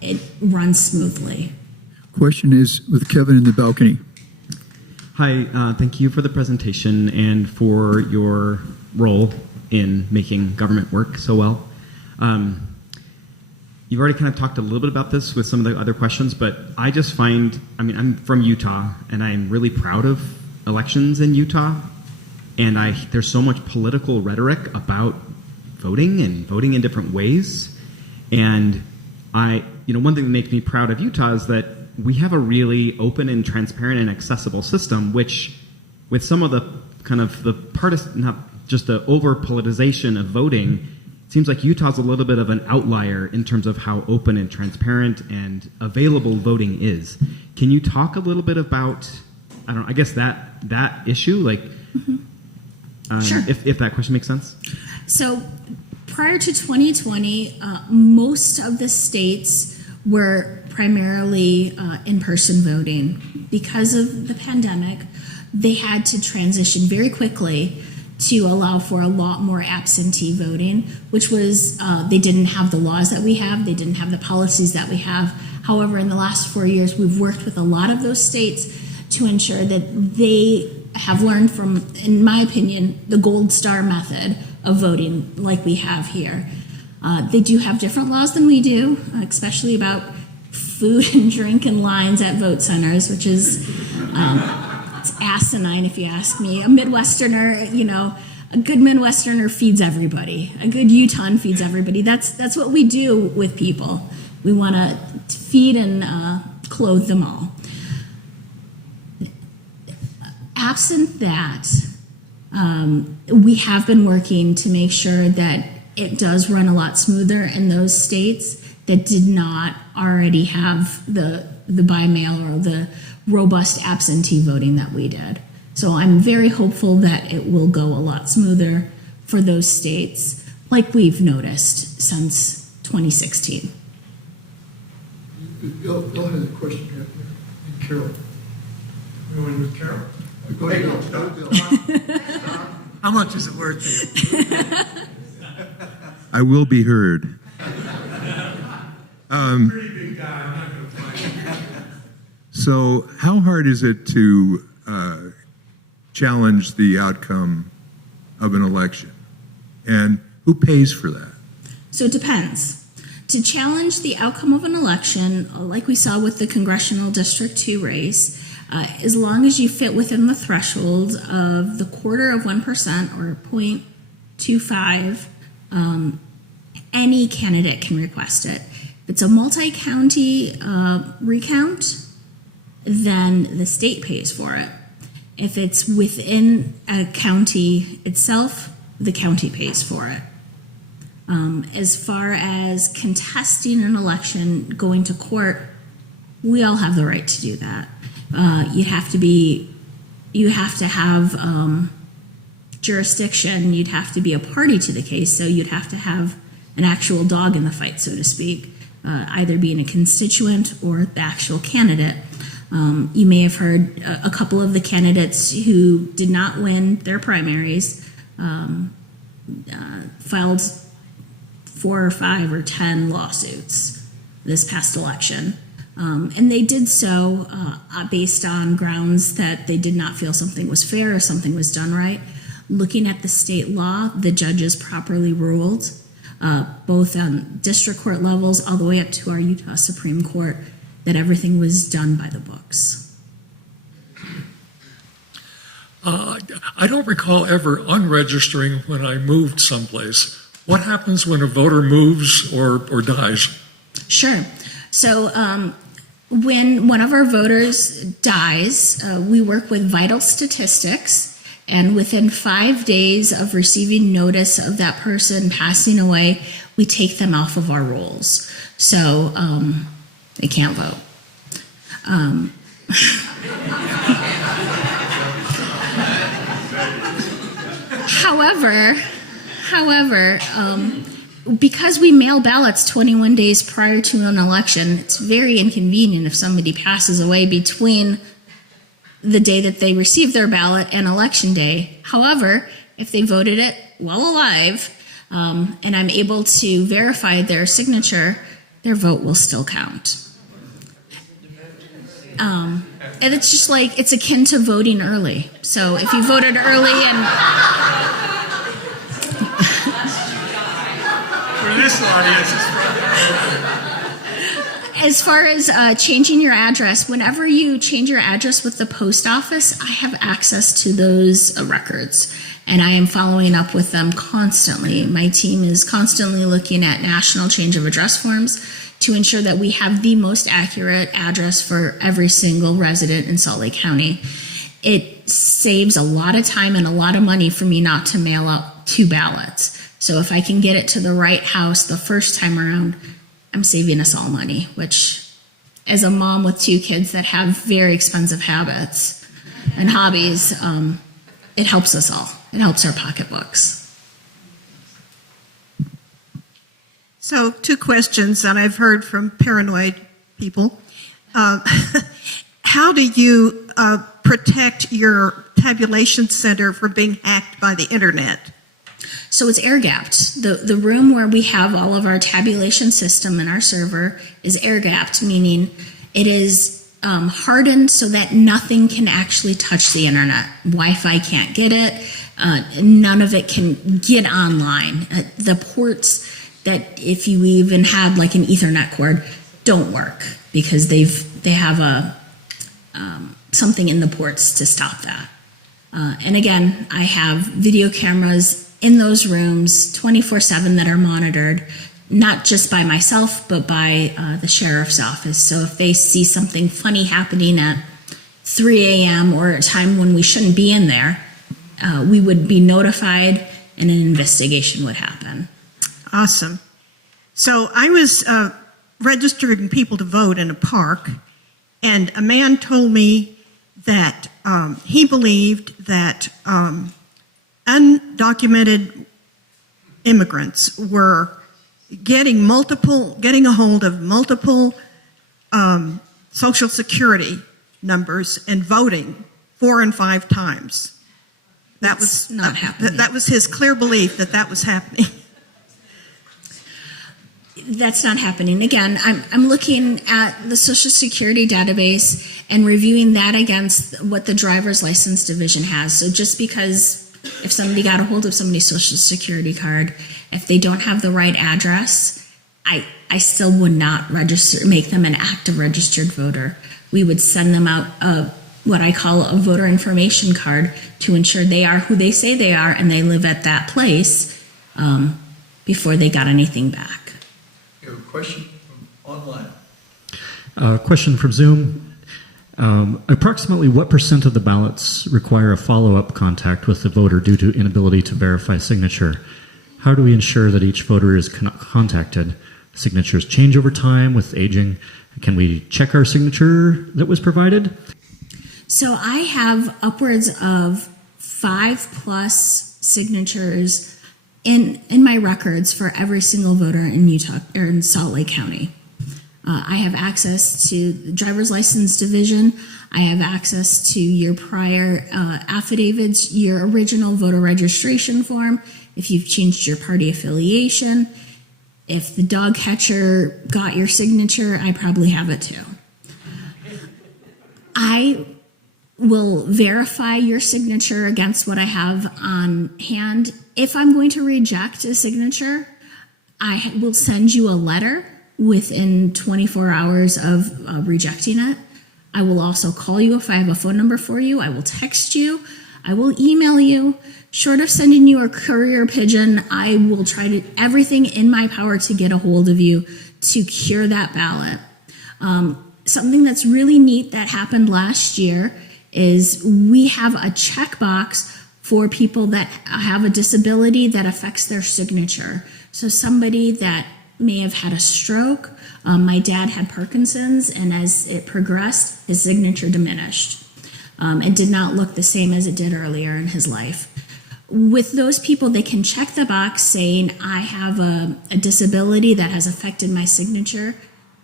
it runs smoothly. Question is with Kevin in the balcony. Hi, thank you for the presentation and for your role in making government work so well. You've already kind of talked a little bit about this with some of the other questions, but I just find, I'm from Utah, and I'm really proud of elections in Utah, and there's so much political rhetoric about voting and voting in different ways, and one thing that makes me proud of Utah is that we have a really open and transparent and accessible system, which with some of the kind of the not just the over politicization of voting, it seems like Utah's a little bit of an outlier in terms of how open and transparent and available voting is. Can you talk a little bit about, I guess that issue, like, Sure. if that question makes sense? So prior to 2020, most of the states were primarily in-person voting. Because of the pandemic, they had to transition very quickly to allow for a lot more absentee voting, which was, they didn't have the laws that we have, they didn't have the policies that we have. However, in the last 4 years, we've worked with a lot of those states to ensure that they have learned from, in my opinion, the gold star method of voting like we have here. They do have different laws than we do, especially about food and drink and lines at vote centers, which is it's asinine if you ask me. A Midwesterner, a good Midwesterner feeds everybody. A good Utahn feeds everybody. That's what we do with people. We want to feed and clothe them all. Absent that, we have been working to make sure that it does run a lot smoother in those states that did not already have the by mail or the robust absentee voting that we did. So I'm very hopeful that it will go a lot smoother for those states, like we've noticed since 2016. Bill has a question here. And Carole. We went with Carole. Go ahead, Bill. How much is it worth to you? I will be heard. Pretty big guy. I'm not going to fight. So, how hard is it to challenge the outcome of an election? And who pays for that? So it depends. To challenge the outcome of an election, like we saw with the Congressional District 2 race, as long as you fit within the threshold of the 0.25% or 0.25, any candidate can request it. If it's a multi-county recount, then the state pays for it. If it's within a county itself, the county pays for it. As far as contesting an election, going to court, we all have the right to do that. You have to have jurisdiction, you'd have to be a party to the case, so you'd have to have an actual dog in the fight, so to speak, either being a constituent or the actual candidate. You may have heard a couple of the candidates who did not win their primaries filed 4 or 5 or 10 lawsuits this past election. And they did so based on grounds that they did not feel something was fair or something was done right. Looking at the state law, the judges properly ruled, both on district court levels all the way up to our Utah Supreme Court, that everything was done by the books. I don't recall ever unregistering when I moved someplace. What happens when a voter moves or dies? Sure. So when one of our voters dies, we work with vital statistics And within 5 days of receiving notice of that person passing away, we take them off of our rolls. So they can't vote. However, because we mail ballots 21 days prior to an election, it's very inconvenient if somebody passes away between the day that they receive their ballot and election day. However, if they voted it while alive, and I'm able to verify their signature, their vote will still count. And it's just like, it's akin to voting early. So if you voted early and... For this audience, As far as changing your address, whenever you change your address with the post office, I have access to those records, and I am following up with them constantly. My team is constantly looking at national change of address forms to ensure that we have the most accurate address for every single resident in Salt Lake County. It saves a lot of time and a lot of money for me not to mail out 2 ballots. So if I can get it to the right house the first time around, I'm saving us all money, which, as a mom with 2 kids that have very expensive habits and hobbies, it helps us all. It helps our pocketbooks. So 2 questions that I've heard from paranoid people. How do you protect your tabulation center from being hacked by the internet? So it's air-gapped. The room where we have all of our tabulation system and our server is air-gapped, meaning it is hardened so that nothing can actually touch the internet. Wi-Fi can't get it. None of it can get online. The ports that, if you even had like an Ethernet cord, don't work because they have a something in the ports to stop that. And again, I have video cameras in those rooms 24/7 that are monitored, not just by myself, but by the sheriff's office. So if they see something funny happening at 3 a.m. or a time when we shouldn't be in there, we would be notified and an investigation would happen. Awesome. So I was registering people to vote in a park, and a man told me that he believed that undocumented immigrants were getting a hold of multiple Social Security numbers and voting 4 and 5 times. That's not happening. That was his clear belief that was happening. That's not happening. Again, I'm looking at the Social Security database and reviewing that against what the driver's license division has. So just because if somebody got a hold of somebody's Social Security card, if they don't have the right address, I still would not make them an active registered voter. We would send them out what I call a voter information card to ensure they are who they say they are and they live at that place before they got anything back. You have a question from online. Question from Zoom. Approximately what % of the ballots require a follow-up contact with the voter due to inability to verify signature? How do we ensure that each voter is contacted? Signatures change over time with aging. Can we check our signature that was provided? So I have upwards of 5+ signatures in my records for every single voter in Utah or in Salt Lake County. I have access to the driver's license division. I have access to your prior affidavits, your original voter registration form, if you've changed your party affiliation. If the dog catcher got your signature, I probably have it too. I will verify your signature against what I have on hand. If I'm going to reject a signature, I will send you a letter within 24 hours of rejecting it. I will also call you if I have a phone number for you. I will text you. I will email you. Short of sending you a courier pigeon, I will try to everything in my power to get a hold of you to cure that ballot. Something that's really neat that happened last year is we have a checkbox for people that have a disability that affects their signature. So somebody that may have had a stroke. My dad had Parkinson's, and as it progressed, his signature diminished. It did not look the same as it did earlier in his life. With those people, they can check the box saying, I have a disability that has affected my signature.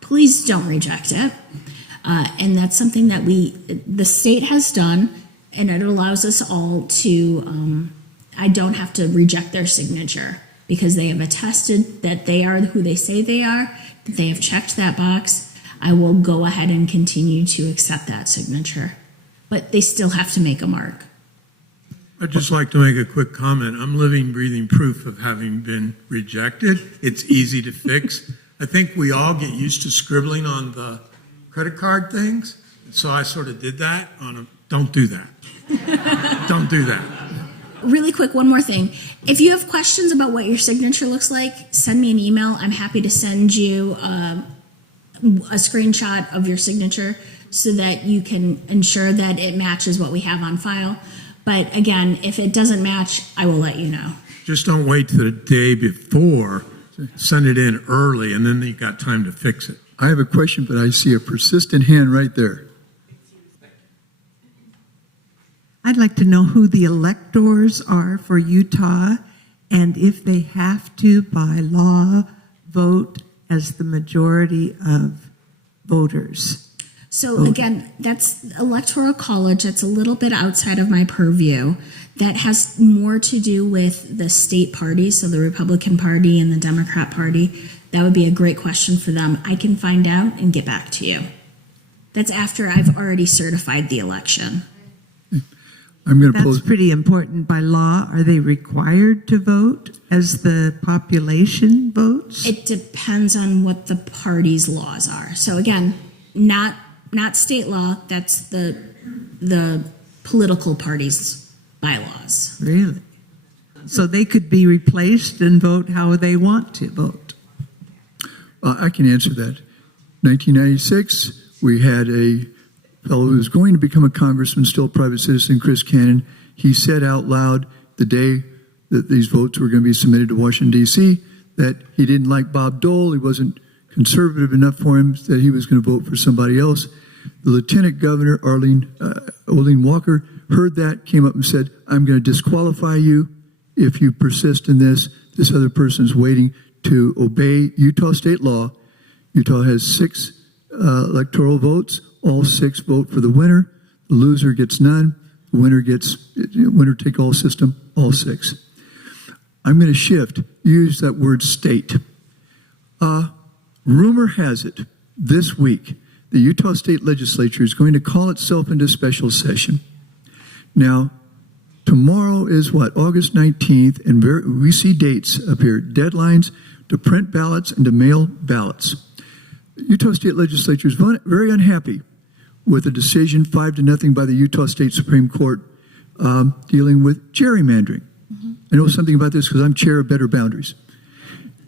Please don't reject it. And that's something that the state has done, and it allows us all to, I don't have to reject their signature because they have attested that they are who they say they are, that they have checked that box. I will go ahead and continue to accept that signature. But they still have to make a mark. I'd just like to make a quick comment. I'm living, breathing proof of having been rejected. It's easy to fix. I think we all get used to scribbling on the credit card things. So I sort of did that don't do that. Don't do that. Really quick, one more thing. If you have questions about what your signature looks like, send me an email. I'm happy to send you a screenshot of your signature so that you can ensure that it matches what we have on file. But again, if it doesn't match, I will let you know. Just don't wait till the day before. Send it in early, and then you got time to fix it. I have a question, but I see a persistent hand right there. I'd like to know who the electors are for Utah and if they have to, by law, vote as the majority of voters. So again, that's electoral college. That's a little bit outside of my purview. That has more to do with the state parties, so the Republican Party and the Democrat Party. That would be a great question for them. I can find out and get back to you. That's after I've already certified the election. That's pretty important. By law, are they required to vote as the population votes? It depends on what the party's laws are. So again, not state law. That's the political party's bylaws. Really? So they could be replaced and vote how they want to vote. I can answer that. 1996, we had a fellow who was going to become a congressman, still a private citizen, Chris Cannon. He said out loud the day that these votes were going to be submitted to Washington, D.C., that he didn't like Bob Dole. He wasn't conservative enough for him, that he was going to vote for somebody else. The lieutenant governor, Arlene Walker, heard that, came up and said, I'm going to disqualify you if you persist in this. This other person is waiting to obey Utah state law. Utah has 6 electoral votes. All 6 vote for the winner. The loser gets none. The winner gets winner take all system, all 6. I'm going to shift, use that word state. Rumor has it this week the Utah State Legislature is going to call itself into special session. Now, tomorrow is what? August 19th, and we see dates up here, deadlines to print ballots and to mail ballots. The Utah State Legislature is very unhappy with a decision 5-0 by the Utah State Supreme Court dealing with gerrymandering. Mm-hmm. I know something about this because I'm chair of Better Boundaries.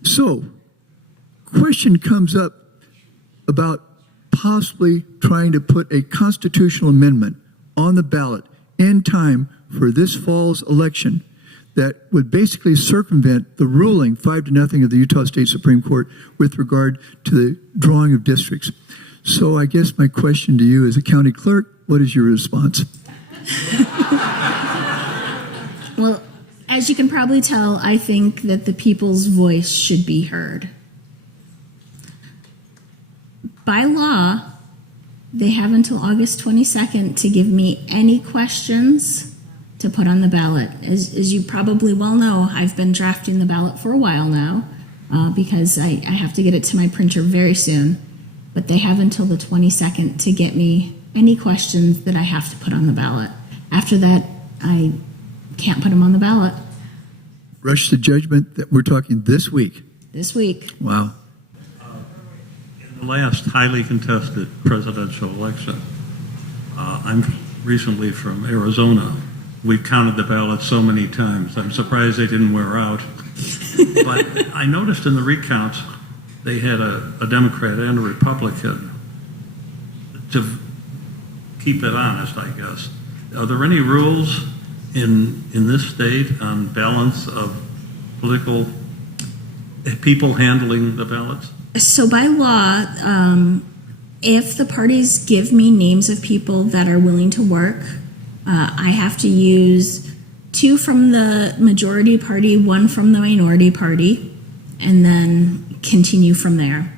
So, question comes up about possibly trying to put a constitutional amendment on the ballot in time for this fall's election that would basically circumvent the ruling 5-0 of the Utah State Supreme Court with regard to the drawing of districts. So I guess my question to you as a county clerk, what is your response? Well, as you can probably tell, I think that the people's voice should be heard. By law, they have until August 22nd to give me any questions to put on the ballot. As you probably well know, I've been drafting the ballot for a while now because I have to get it to my printer very soon. But they have until the 22nd to get me any questions that I have to put on the ballot. After that, I can't put them on the ballot. Rush to judgment that we're talking this week. This week. Wow. In the last highly contested presidential election, I'm recently from Arizona. We counted the ballots so many times. I'm surprised they didn't wear out. But I noticed in the recounts, they had a Democrat and a Republican to keep it honest, I guess. Are there any rules in this state on balance of political people handling the ballots? So by law, if the parties give me names of people that are willing to work, I have to use 2 from the majority party, 1 from the minority party, and then continue from there.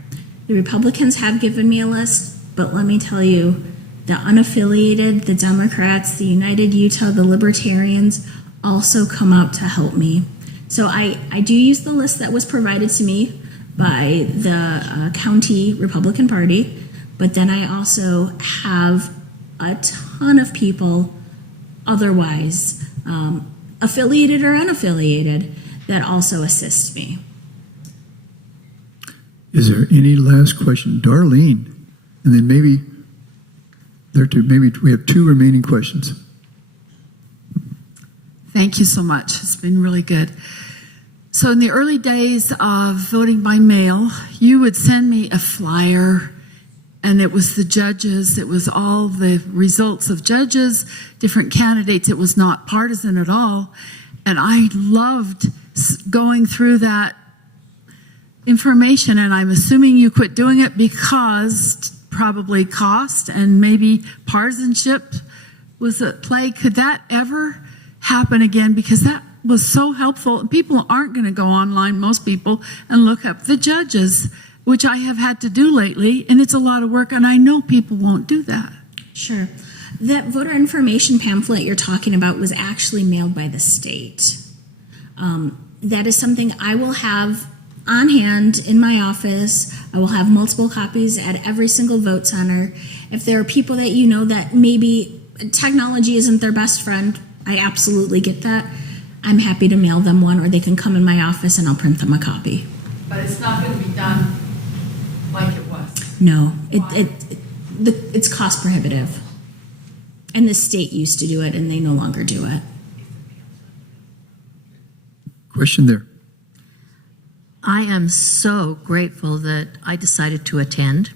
The Republicans have given me a list, but let me tell you, the unaffiliated, the Democrats, the United Utah, the Libertarians also come out to help me. So I do use the list that was provided to me by the county Republican Party, but then I also have a ton of people otherwise, affiliated or unaffiliated, that also assist me. Is there any last question? Darlene, and then maybe we have 2 remaining questions. Thank you so much. It's been really good. So in the early days of voting by mail, you would send me a flyer, and it was the judges. It was all the results of judges, different candidates. It was not partisan at all. And I loved going through that information, and I'm assuming you quit doing it because probably cost and maybe partisanship was at play. Could that ever happen again? Because that was so helpful, and people aren't going to go online, most people, and look up the judges, which I have had to do lately, and it's a lot of work, and I know people won't do that. Sure. That voter information pamphlet you're talking about was actually mailed by the state. That is something I will have on hand in my office. I will have multiple copies at every single vote center. If there are people that you know that maybe technology isn't their best friend, I absolutely get that. I'm happy to mail them one, or they can come in my office and I'll print them a copy. But it's not going to be done like it was. No, it's cost prohibitive. And the state used to do it, and they no longer do it. Question there. I am so grateful that I decided to attend.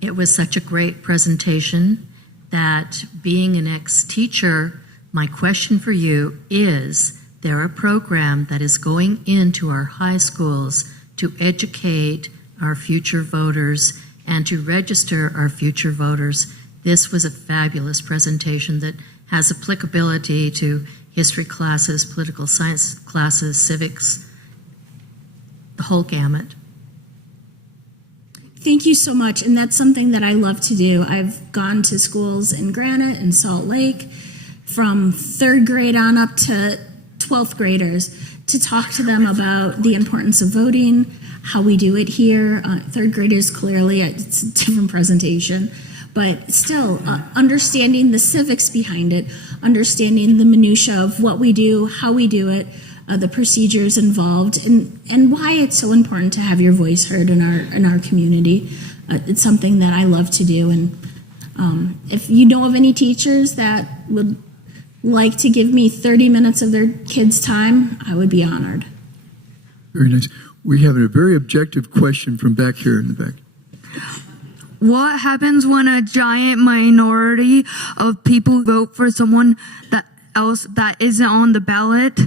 It was such a great presentation that, being an ex-teacher, my question for you is, there a program that is going into our high schools to educate our future voters and to register our future voters? This was a fabulous presentation that has applicability to history classes, political science classes, civics, the whole gamut. Thank you so much, and that's something that I love to do. I've gone to schools in Granite and Salt Lake from 3rd grade on up to 12th graders to talk to them about the importance of voting, how we do it here. 3rd graders, clearly, it's a different presentation, but still understanding the civics behind it, understanding the minutia of what we do, how we do it, the procedures involved, and why it's so important to have your voice heard in our community. It's something that I love to do, and if you know of any teachers that would like to give me 30 minutes of their kids' time, I would be honored. Very nice. We have a very objective question from back here in the back. What happens when a giant minority of people vote for someone that isn't on the ballot,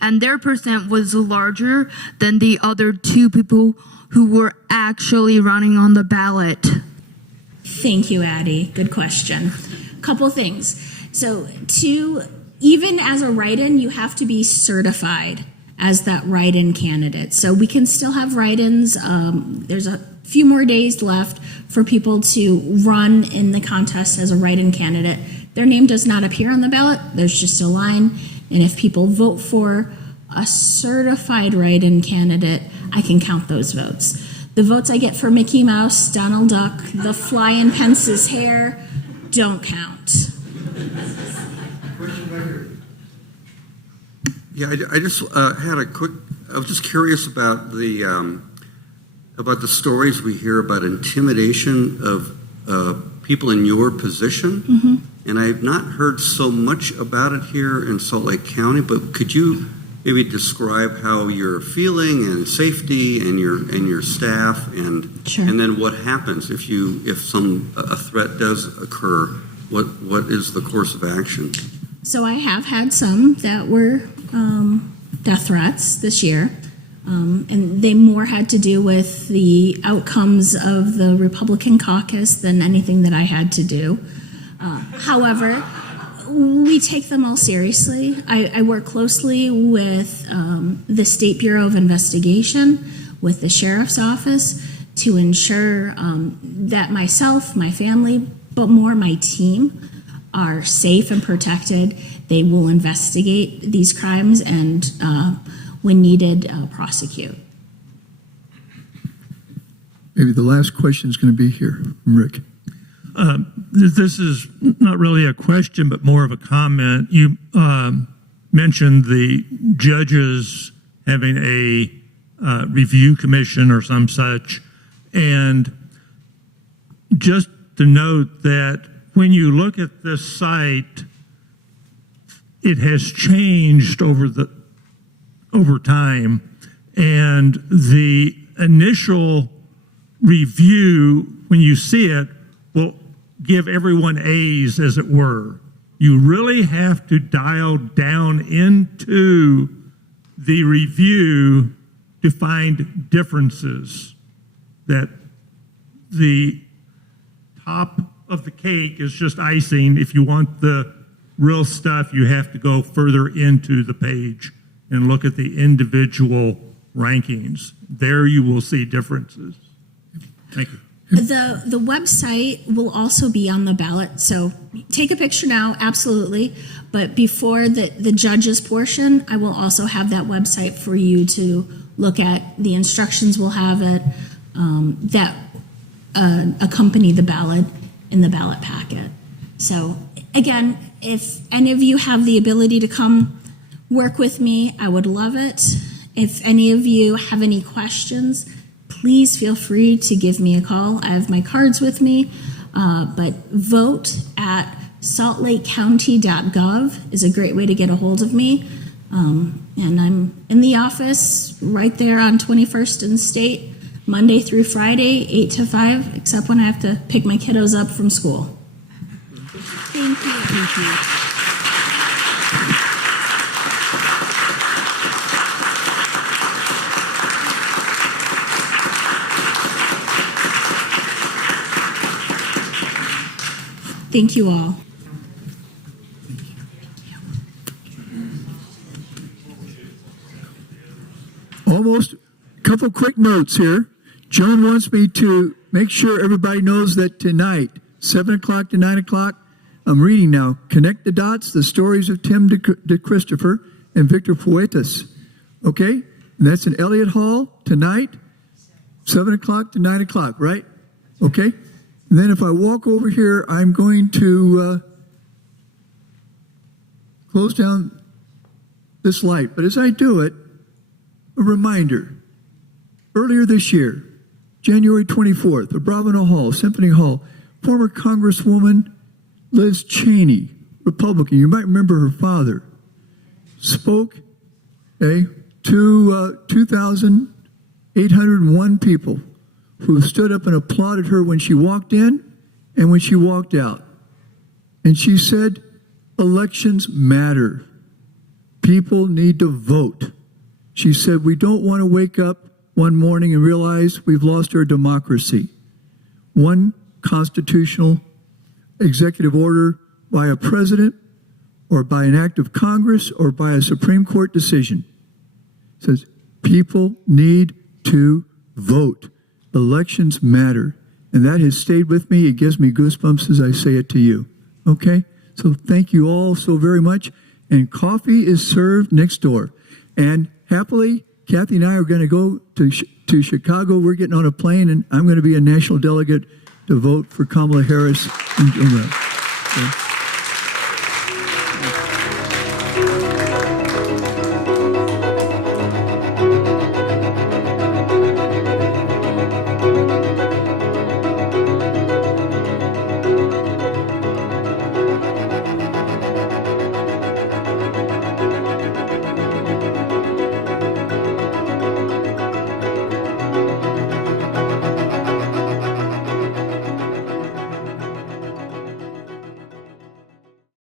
and their percent was larger than the other 2 people who were actually running on the ballot? Thank you, Addie. Good question. Couple things. So, even as a write-in, you have to be certified as that write-in candidate. So we can still have write-ins. There's a few more days left for people to run in the contest as a write-in candidate. Their name does not appear on the ballot. There's just a line. And if people vote for a certified write-in candidate, I can count those votes. The votes I get for Mickey Mouse, Donald Duck, the fly in Pence's hair don't count. Yeah, I just had a quick. I was just curious about the stories we hear about intimidation of people in your position, and I've not heard so much about it here in Salt Lake County. But could you maybe describe how you're feeling and safety and your staff, and Sure. and then what happens if a threat does occur? What is the course of action? So I have had some that were death threats this year, and they more had to do with the outcomes of the Republican caucus than anything that I had to do. However, we take them all seriously. I work closely with the State Bureau of Investigation, with the Sheriff's Office, to ensure that myself, my family, but more my team are safe and protected. They will investigate these crimes and, when needed, prosecute. Maybe the last question is going to be here from Rick. This is not really a question, but more of a comment. You mentioned the judges having a review commission or some such, and just to note that when you look at this site, it has changed over time, and the initial review, when you see it, will give everyone A's, as it were. You really have to dial down into the review to find differences. That the top of the cake is just icing. If you want the real stuff, you have to go further into the page and look at the individual rankings. There you will see differences. Thank you. The website will also be on the ballot, so take a picture now, absolutely. But before the judges portion, I will also have that website for you to look at. The instructions will have it that accompany the ballot in the ballot packet. So again, if any of you have the ability to come work with me, I would love it. If any of you have any questions, please feel free to give me a call. I have my cards with me, but vote at saltlakecounty.gov is a great way to get a hold of me. And I'm in the office right there on 21st and State, Monday through Friday, 8 to 5, except when I have to pick my kiddos up from school. Thank you. Thank you. Thank you all. Almost a couple quick notes here. Joan wants me to make sure everybody knows that tonight, 7 o'clock to 9 o'clock, I'm reading now, Connect the Dots, the stories of Tim de Christopher and Victor Fuetas. Okay? And that's in Elliott Hall tonight, 7 o'clock to 9 o'clock, right? Okay? And then if I walk over here, I'm going to close down this light. But as I do it, a reminder. Earlier this year, January 24th, at Bravano Hall, Symphony Hall, former Congresswoman Liz Cheney, Republican, you might remember her father, spoke to 2,801 people who stood up and applauded her when she walked in and when she walked out. And she said, elections matter. People need to vote. She said, we don't want to wake up one morning and realize we've lost our democracy. One constitutional executive order by a president or by an act of Congress or by a Supreme Court decision says people need to vote. Elections matter. And that has stayed with me. It gives me goosebumps as I say it to you. Okay? So thank you all so very much. And coffee is served next door. And happily, Kathy and I are going to go to Chicago. We're getting on a plane, and I'm going to be a national delegate to vote for Kamala Harris. Okay.